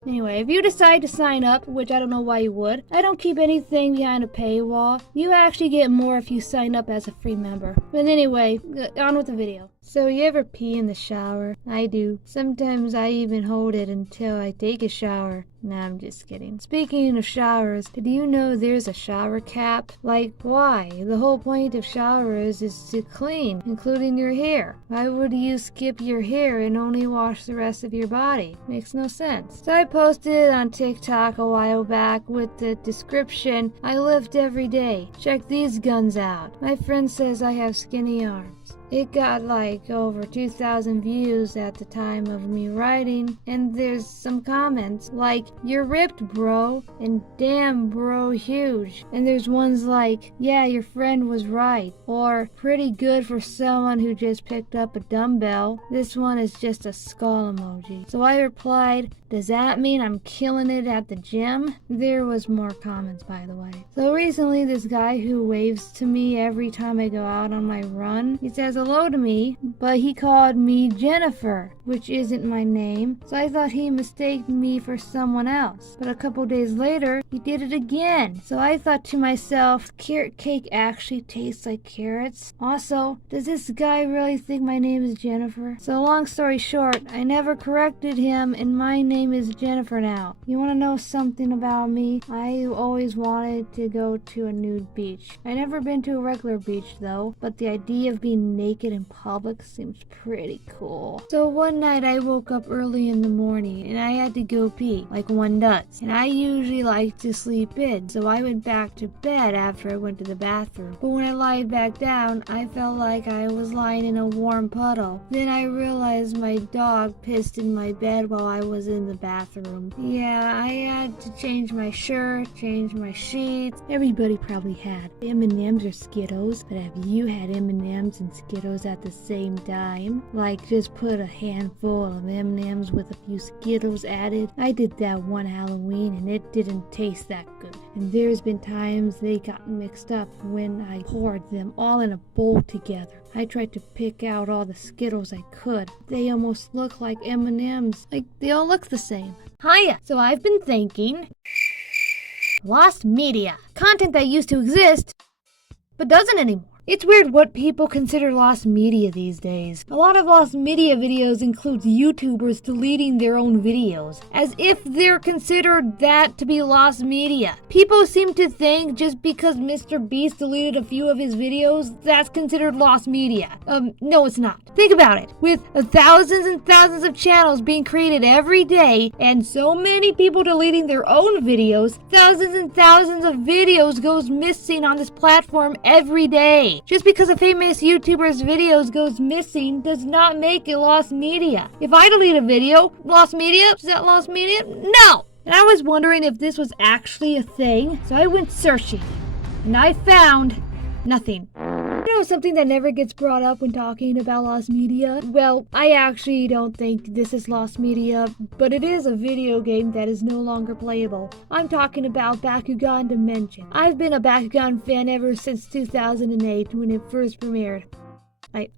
Anyway, if you decide to sign up, which I don't know why you would, I don't keep anything behind a paywall. You actually get more if you sign up as a free member. But anyway, on with the video. So you ever pee in the shower? I do. Sometimes I even hold it until I take a shower. Nah, I'm just kidding. Speaking of showers, did you know there's a shower cap? Like, why? The whole point of showers is to clean, including your hair. Why would you skip your hair and only wash the rest of your body? Makes no sense. So I posted on TikTok a while back with the description, I lift every day. Check these guns out. My friend says I have skinny arms. It got like over 2,000 views at the time of me writing, and there's some comments like, you're ripped bro, and damn bro huge. And there's ones like, yeah, your friend was right, or pretty good for someone who just picked up a dumbbell. This one is just a skull emoji. So I replied, does that mean I'm killing it at the gym? There was more comments, by the way. So recently this guy who waves to me every time I go out on my run, he says hello to me, but he called me Jennifer, which isn't my name, so I thought he mistaken me for someone else. But a couple days later, he did it again. So I thought to myself, carrot cake actually tastes like carrots? Also, does this guy really think my name is Jennifer? So long story short, I never corrected him, and my name is Jennifer now. You want to know something about me? I always wanted to go to a nude beach. I never been to a regular beach though, but the idea of being naked in public seems pretty cool. So one night I woke up early in the morning and I had to go pee, like one does. And I usually like to sleep in, so I went back to bed after I went to the bathroom. But when I lied back down, I felt like I was lying in a warm puddle. Then I realized my dog pissed in my bed while I was in the bathroom. Yeah, I had to change my shirt, change my sheets. Everybody probably had M&Ms or Skittles, but have you had M&Ms and Skittles at the same time? Like, just put a handful of M&Ms with a few Skittles added? I did that one Halloween and it didn't taste that good. And there's been times they got mixed up when I poured them all in a bowl together. I tried to pick out all the Skittles I could. They almost look like M&Ms. Like, they all look the same. Hiya! So I've been thinking, lost media. Content that used to exist, but doesn't anymore. It's weird what people consider lost media these days. A lot of lost media videos includes YouTubers deleting their own videos, as if they're considered that to be lost media. People seem to think just because Mr. Beast deleted a few of his videos, that's considered lost media. No it's not. Think about it. With thousands and thousands of channels being created every day, and so many people deleting their own videos, thousands and thousands of videos goes missing on this platform every day. Just because a famous YouTuber's videos goes missing does not make it lost media. If I delete a video, lost media? Is that lost media? No! And I was wondering if this was actually a thing, so I went searching. And I found nothing. You know something that never gets brought up when talking about lost media? Well, I actually don't think this is lost media, but it is a video game that is no longer playable. I'm talking about Bakugan Dimension. I've been a Bakugan fan ever since 2008 when it first premiered.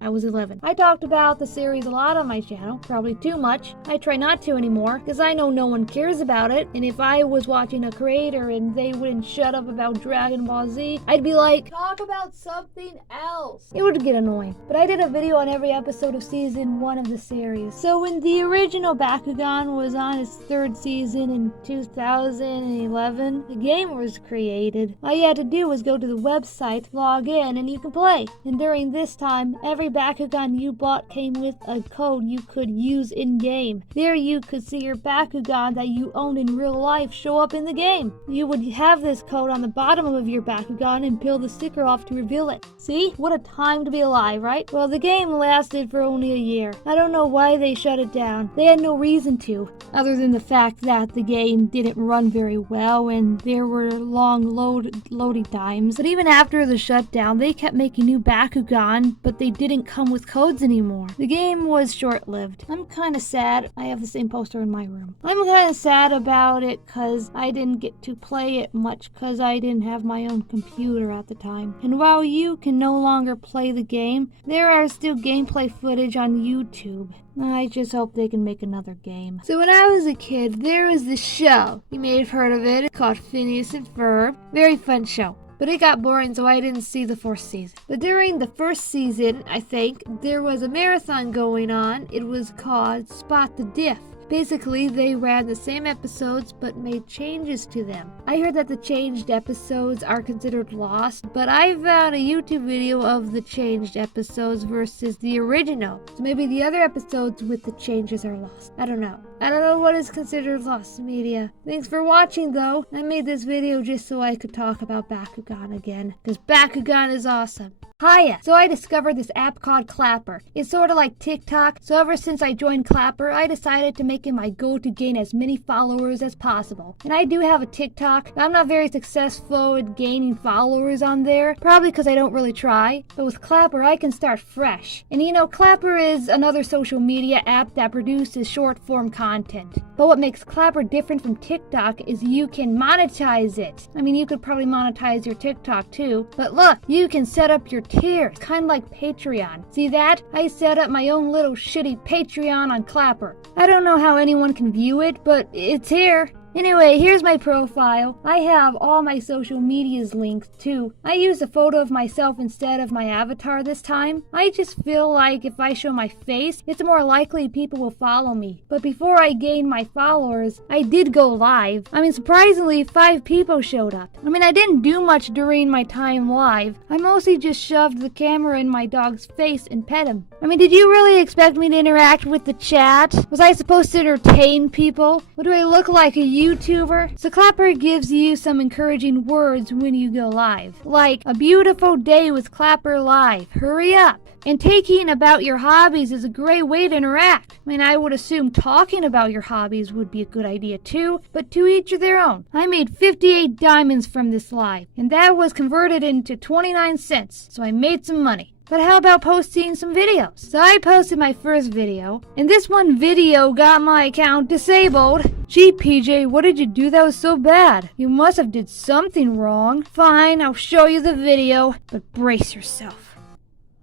I was 11. I talked about the series a lot on my channel, probably too much. I try not to anymore, because I know no one cares about it, and if I was watching a creator and they wouldn't shut up about Dragon Ball Z, I'd be like, talk about something else. It would get annoying. But I did a video on every episode of season 1 of the series. So when the original Bakugan was on its 3rd season in 2011, the game was created. All you had to do was go to the website, log in, and you can play. And during this time, every Bakugan you bought came with a code you could use in-game. There you could see your Bakugan that you owned in real life show up in the game. You would have this code on the bottom of your Bakugan and peel the sticker off to reveal it. See? What a time to be alive, right? Well, the game lasted for only a year. I don't know why they shut it down. They had no reason to, other than the fact that the game didn't run very well and there were long loading times. But even after the shutdown, they kept making new Bakugan, but they didn't come with codes anymore. The game was short-lived. I'm kind of sad. I have the same poster in my room. I'm kind of sad about it because I didn't get to play it much because I didn't have my own computer at the time. And while you can no longer play the game, there are still gameplay footage on YouTube. I just hope they can make another game. So when I was a kid, there was this show. You may have heard of it. It's called Phineas and Ferb. Very fun show. But it got boring, so I didn't see the 4th season. But during the 1st season, I think, there was a marathon going on. It was called Spot the Diff. Basically, they ran the same episodes but made changes to them. I heard that the changed episodes are considered lost, but I found a YouTube video of the changed episodes versus the original. So maybe the other episodes with the changes are lost. I don't know. I don't know what is considered lost media. Thanks for watching though. I made this video just so I could talk about Bakugan again, because Bakugan is awesome. Hiya! So I discovered this app called Clapper. It's sort of like TikTok, so ever since I joined Clapper, I decided to make it my goal to gain as many followers as possible. And I do have a TikTok, but I'm not very successful at gaining followers on there, probably because I don't really try. But with Clapper, I can start fresh. And you know, Clapper is another social media app that produces short-form content. But what makes Clapper different from TikTok is you can monetize it. I mean, you could probably monetize your TikTok too, but look, you can set up your tiers, kind of like Patreon. See that? I set up my own little shitty Patreon on Clapper. I don't know how anyone can view it, but it's here. Anyway, here's my profile. I have all my social medias linked too. I used a photo of myself instead of my avatar this time. I just feel like if I show my face, it's more likely people will follow me. But before I gained my followers, I did go live. I mean, surprisingly, 5 people showed up. I mean, I didn't do much during my time live. I mostly just shoved the camera in my dog's face and pet him. I mean, did you really expect me to interact with the chat? Was I supposed to entertain people? What do I look like, a YouTuber? So Clapper gives you some encouraging words when you go live. Like, a beautiful day with Clapper live. Hurry up. And taking about your hobbies is a great way to interact. I mean, I would assume talking about your hobbies would be a good idea too, but to each of their own. I made 58 diamonds from this live, and that was converted into 29 cents, so I made some money. But how about posting some videos? So I posted my first video, and this one video got my account disabled. Gee, PJ, what did you do that was so bad? You must have did something wrong. Fine, I'll show you the video, but brace yourself.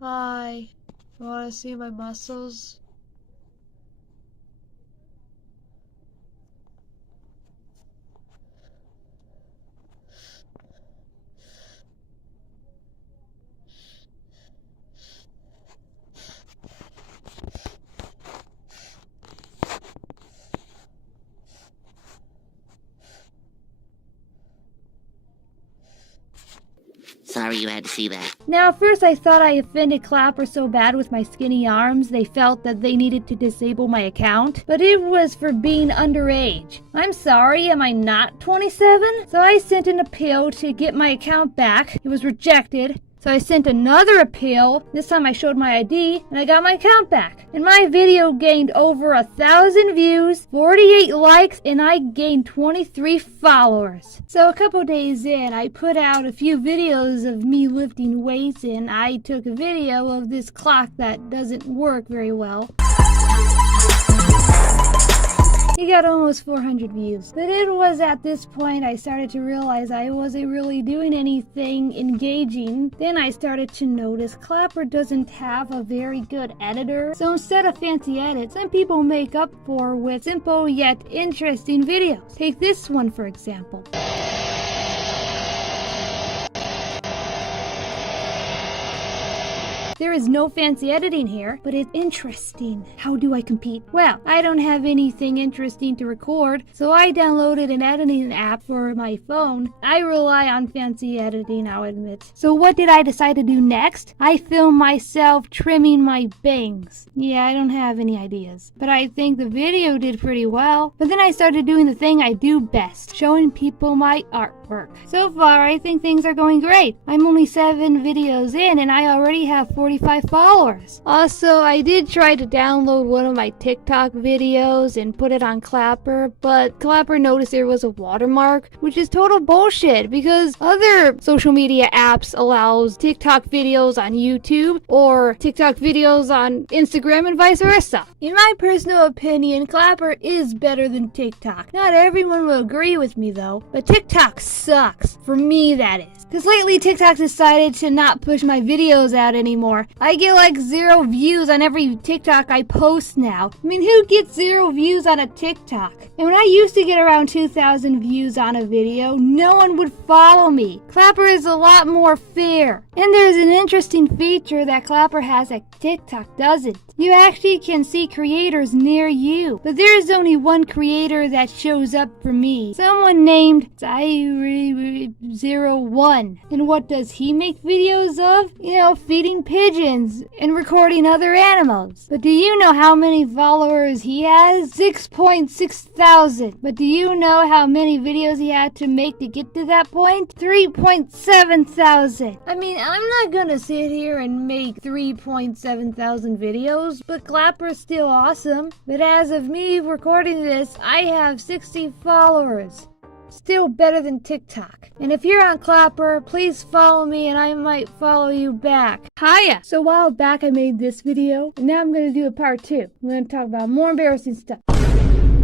Hi, you want to see my muscles? sorry you had to see that. Now, at first I thought I offended Clapper so bad with my skinny arms they felt that they needed to disable my account, but it was for being underage. I'm sorry, am I not 27? So I sent an appeal to get my account back. It was rejected. So I sent another appeal. This time I showed my ID and I got my account back. And my video gained over 1,000 views, 48 likes, and I gained 23 followers. So a couple days in, I put out a few videos of me lifting weights, and I took a video of this clock that doesn't work very well. He got almost 400 views. But it was at this point I started to realize I wasn't really doing anything engaging. Then I started to notice Clapper doesn't have a very good editor. So instead of fancy edits, some people make up for with simple yet interesting videos. Take this one for example. There is no fancy editing here, but it's interesting. How do I compete? Well, I don't have anything interesting to record, so I downloaded an editing app for my phone. I rely on fancy editing, I'll admit. So what did I decide to do next? I filmed myself trimming my bangs. Yeah, I don't have any ideas, but I think the video did pretty well. But then I started doing the thing I do best, showing people my artwork. So far, I think things are going great. I'm only 7 videos in, and I already have 45 followers. Also, I did try to download one of my TikTok videos and put it on Clapper, but Clapper noticed there was a watermark, which is total bullshit because other social media apps allows TikTok videos on YouTube or TikTok videos on Instagram and vice versa. In my personal opinion, Clapper is better than TikTok. Not everyone will agree with me though, but TikTok sucks. For me, that is. Because lately TikTok decided to not push my videos out anymore. I get like 0 views on every TikTok I post now. I mean, who gets 0 views on a TikTok? And when I used to get around 2,000 views on a video, no one would follow me. Clapper is a lot more fair. And there's an interesting feature that Clapper has that TikTok doesn't. You actually can see creators near you. But there is only one creator that shows up for me. Someone named Diagnoses. And what does he make videos of? You know, feeding pigeons and recording other animals. But do you know how many followers he has? 6.6 thousand. But do you know how many videos he had to make to get to that point? 3.7 thousand. I mean, I'm not gonna sit here and make 3.7 thousand videos, but Clapper's still awesome. But as of me recording this, I have 60 followers. Still better than TikTok. And if you're on Clapper, please follow me and I might follow you back. Hiya! So a while back I made this video, and now I'm going to do a part 2. I'm going to talk about more embarrassing stuff.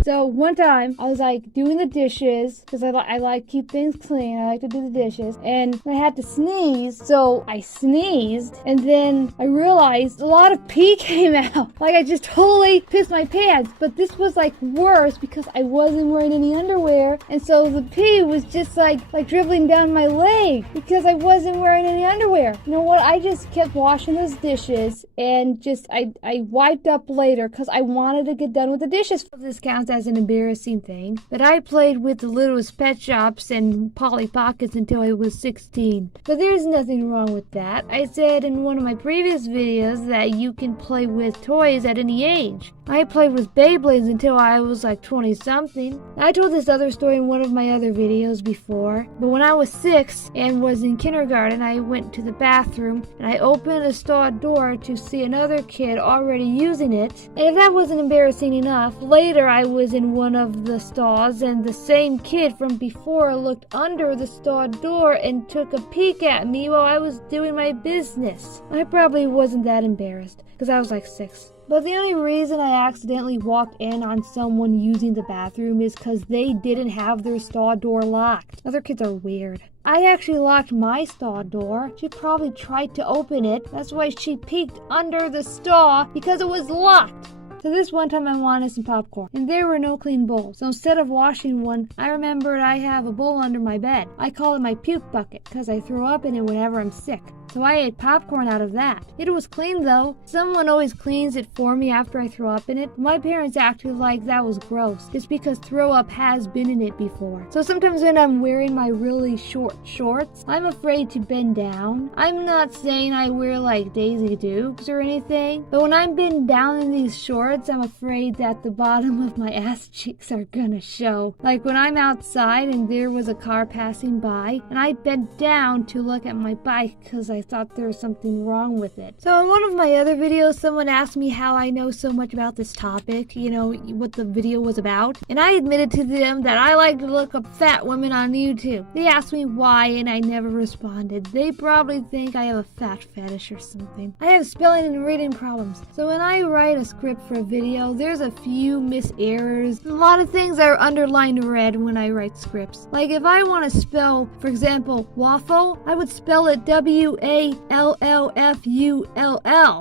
So one time I was like doing the dishes because I like keep things clean. I like to do the dishes, and I had to sneeze, so I sneezed, and then I realized a lot of pee came out. Like I just totally pissed my pants. But this was like worse because I wasn't wearing any underwear, and so the pee was just like dribbling down my leg because I wasn't wearing any underwear. You know what? I just kept washing those dishes and just I wiped up later because I wanted to get done with the dishes. This counts as an embarrassing thing, but I played with the littlest pet shops and Polly Pockets until I was 16. But there's nothing wrong with that. I said in one of my previous videos that you can play with toys at any age. I played with Beyblades until I was like 20-something. I told this other story in one of my other videos before, but when I was 6 and was in kindergarten, I went to the bathroom and I opened a stall door to see another kid already using it. And if that wasn't embarrassing enough, later I was in one of the stalls and the same kid from before looked under the stall door and took a peek at me while I was doing my business. I probably wasn't that embarrassed because I was like 6. But the only reason I accidentally walked in on someone using the bathroom is because they didn't have their stall door locked. Other kids are weird. I actually locked my stall door. She probably tried to open it. That's why she peeked under the stall, because it was locked. So this one time I wanted some popcorn, and there were no clean bowls. So instead of washing one, I remembered I have a bowl under my bed. I call it my puke bucket, because I throw up in it whenever I'm sick. so I ate popcorn out of that. It was clean though. Someone always cleans it for me after I throw up in it. My parents acted like that was gross, just because throw up has been in it before. So sometimes when I'm wearing my really short shorts, I'm afraid to bend down. I'm not saying I wear like Daisy Dukes or anything, but when I'm bent down in these shorts, I'm afraid that the bottom of my ass cheeks are gonna show. Like when I'm outside and there was a car passing by, and I bent down to look at my bike because I thought there was something wrong with it. So in one of my other videos, someone asked me how I know so much about this topic, you know, what the video was about, and I admitted to them that I like to look up fat women on YouTube. They asked me why, and I never responded. They probably think I have a fat fetish or something. I have spelling and reading problems, so when I write a script for a video, there's a few miss errors. A lot of things are underlined red when I write scripts. Like if I want to spell, for example, waffle, I would spell it WALLFULL.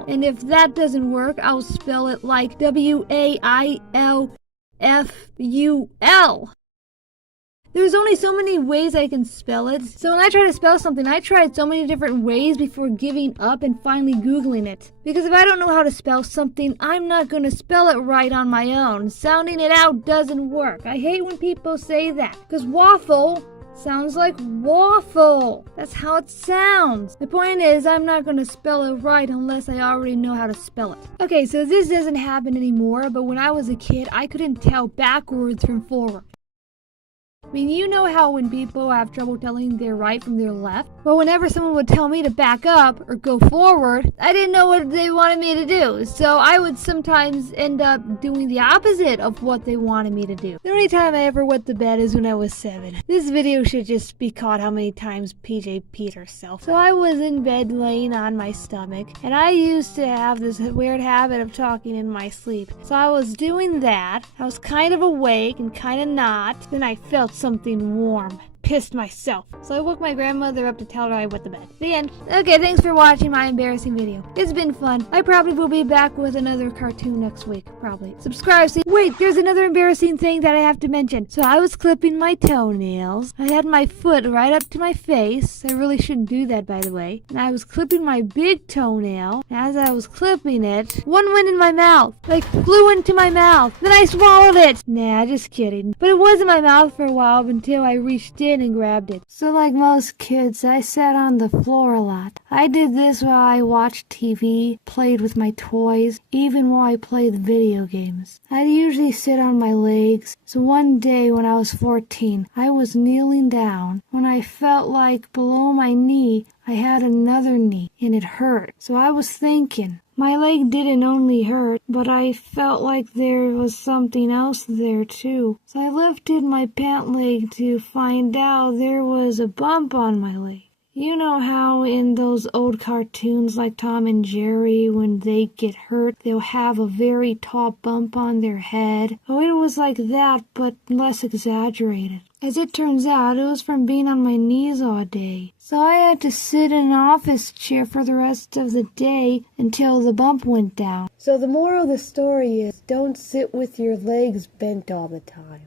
And if that doesn't work, I'll spell it like WAILFUL. There's only so many ways I can spell it, so when I try to spell something, I tried so many different ways before giving up and finally Googling it. Because if I don't know how to spell something, I'm not going to spell it right on my own. Sounding it out doesn't work. I hate when people say that, because waffle sounds like waffle. That's how it sounds. The point is, I'm not going to spell it right unless I already know how to spell it. Okay, so this doesn't happen anymore, but when I was a kid, I couldn't tell backwards from forward. I mean, you know how when people have trouble telling their right from their left? Well, whenever someone would tell me to back up or go forward, I didn't know what they wanted me to do. So I would sometimes end up doing the opposite of what they wanted me to do. The only time I ever wet the bed is when I was 7. This video should just be caught how many times PJ peed herself. So I was in bed laying on my stomach, and I used to have this weird habit of talking in my sleep. So I was doing that. I was kind of awake and kind of not. Then I felt something warm. Pissed myself. So I woke my grandmother up to tell her I wet the bed. The end. Okay, thanks for watching my embarrassing video. It's been fun. I probably will be back with another cartoon next week. Probably. Subscribe. Wait, there's another embarrassing thing that I have to mention. So I was clipping my toenails. I had my foot right up to my face. I really shouldn't do that, by the way. And I was clipping my big toenail. As I was clipping it, one went in my mouth. Like, flew into my mouth. Then I swallowed it. Nah, just kidding. But it was in my mouth for a while until I reached in and grabbed it. So like most kids, I sat on the floor a lot. I did this while I watched TV, played with my toys, even while I played video games. I'd usually sit on my legs. So one day when I was 14, I was kneeling down. When I felt like below my knee, I had another knee, and it hurt. So I was thinking, my leg didn't only hurt, but I felt like there was something else there too. So I lifted my pant leg to find out there was a bump on my leg. You know how in those old cartoons like Tom and Jerry, when they get hurt, they'll have a very tall bump on their head? Oh, it was like that, but less exaggerated. As it turns out, it was from being on my knees all day. So I had to sit in an office chair for the rest of the day until the bump went down. So the moral of the story is, don't sit with your legs bent all the time.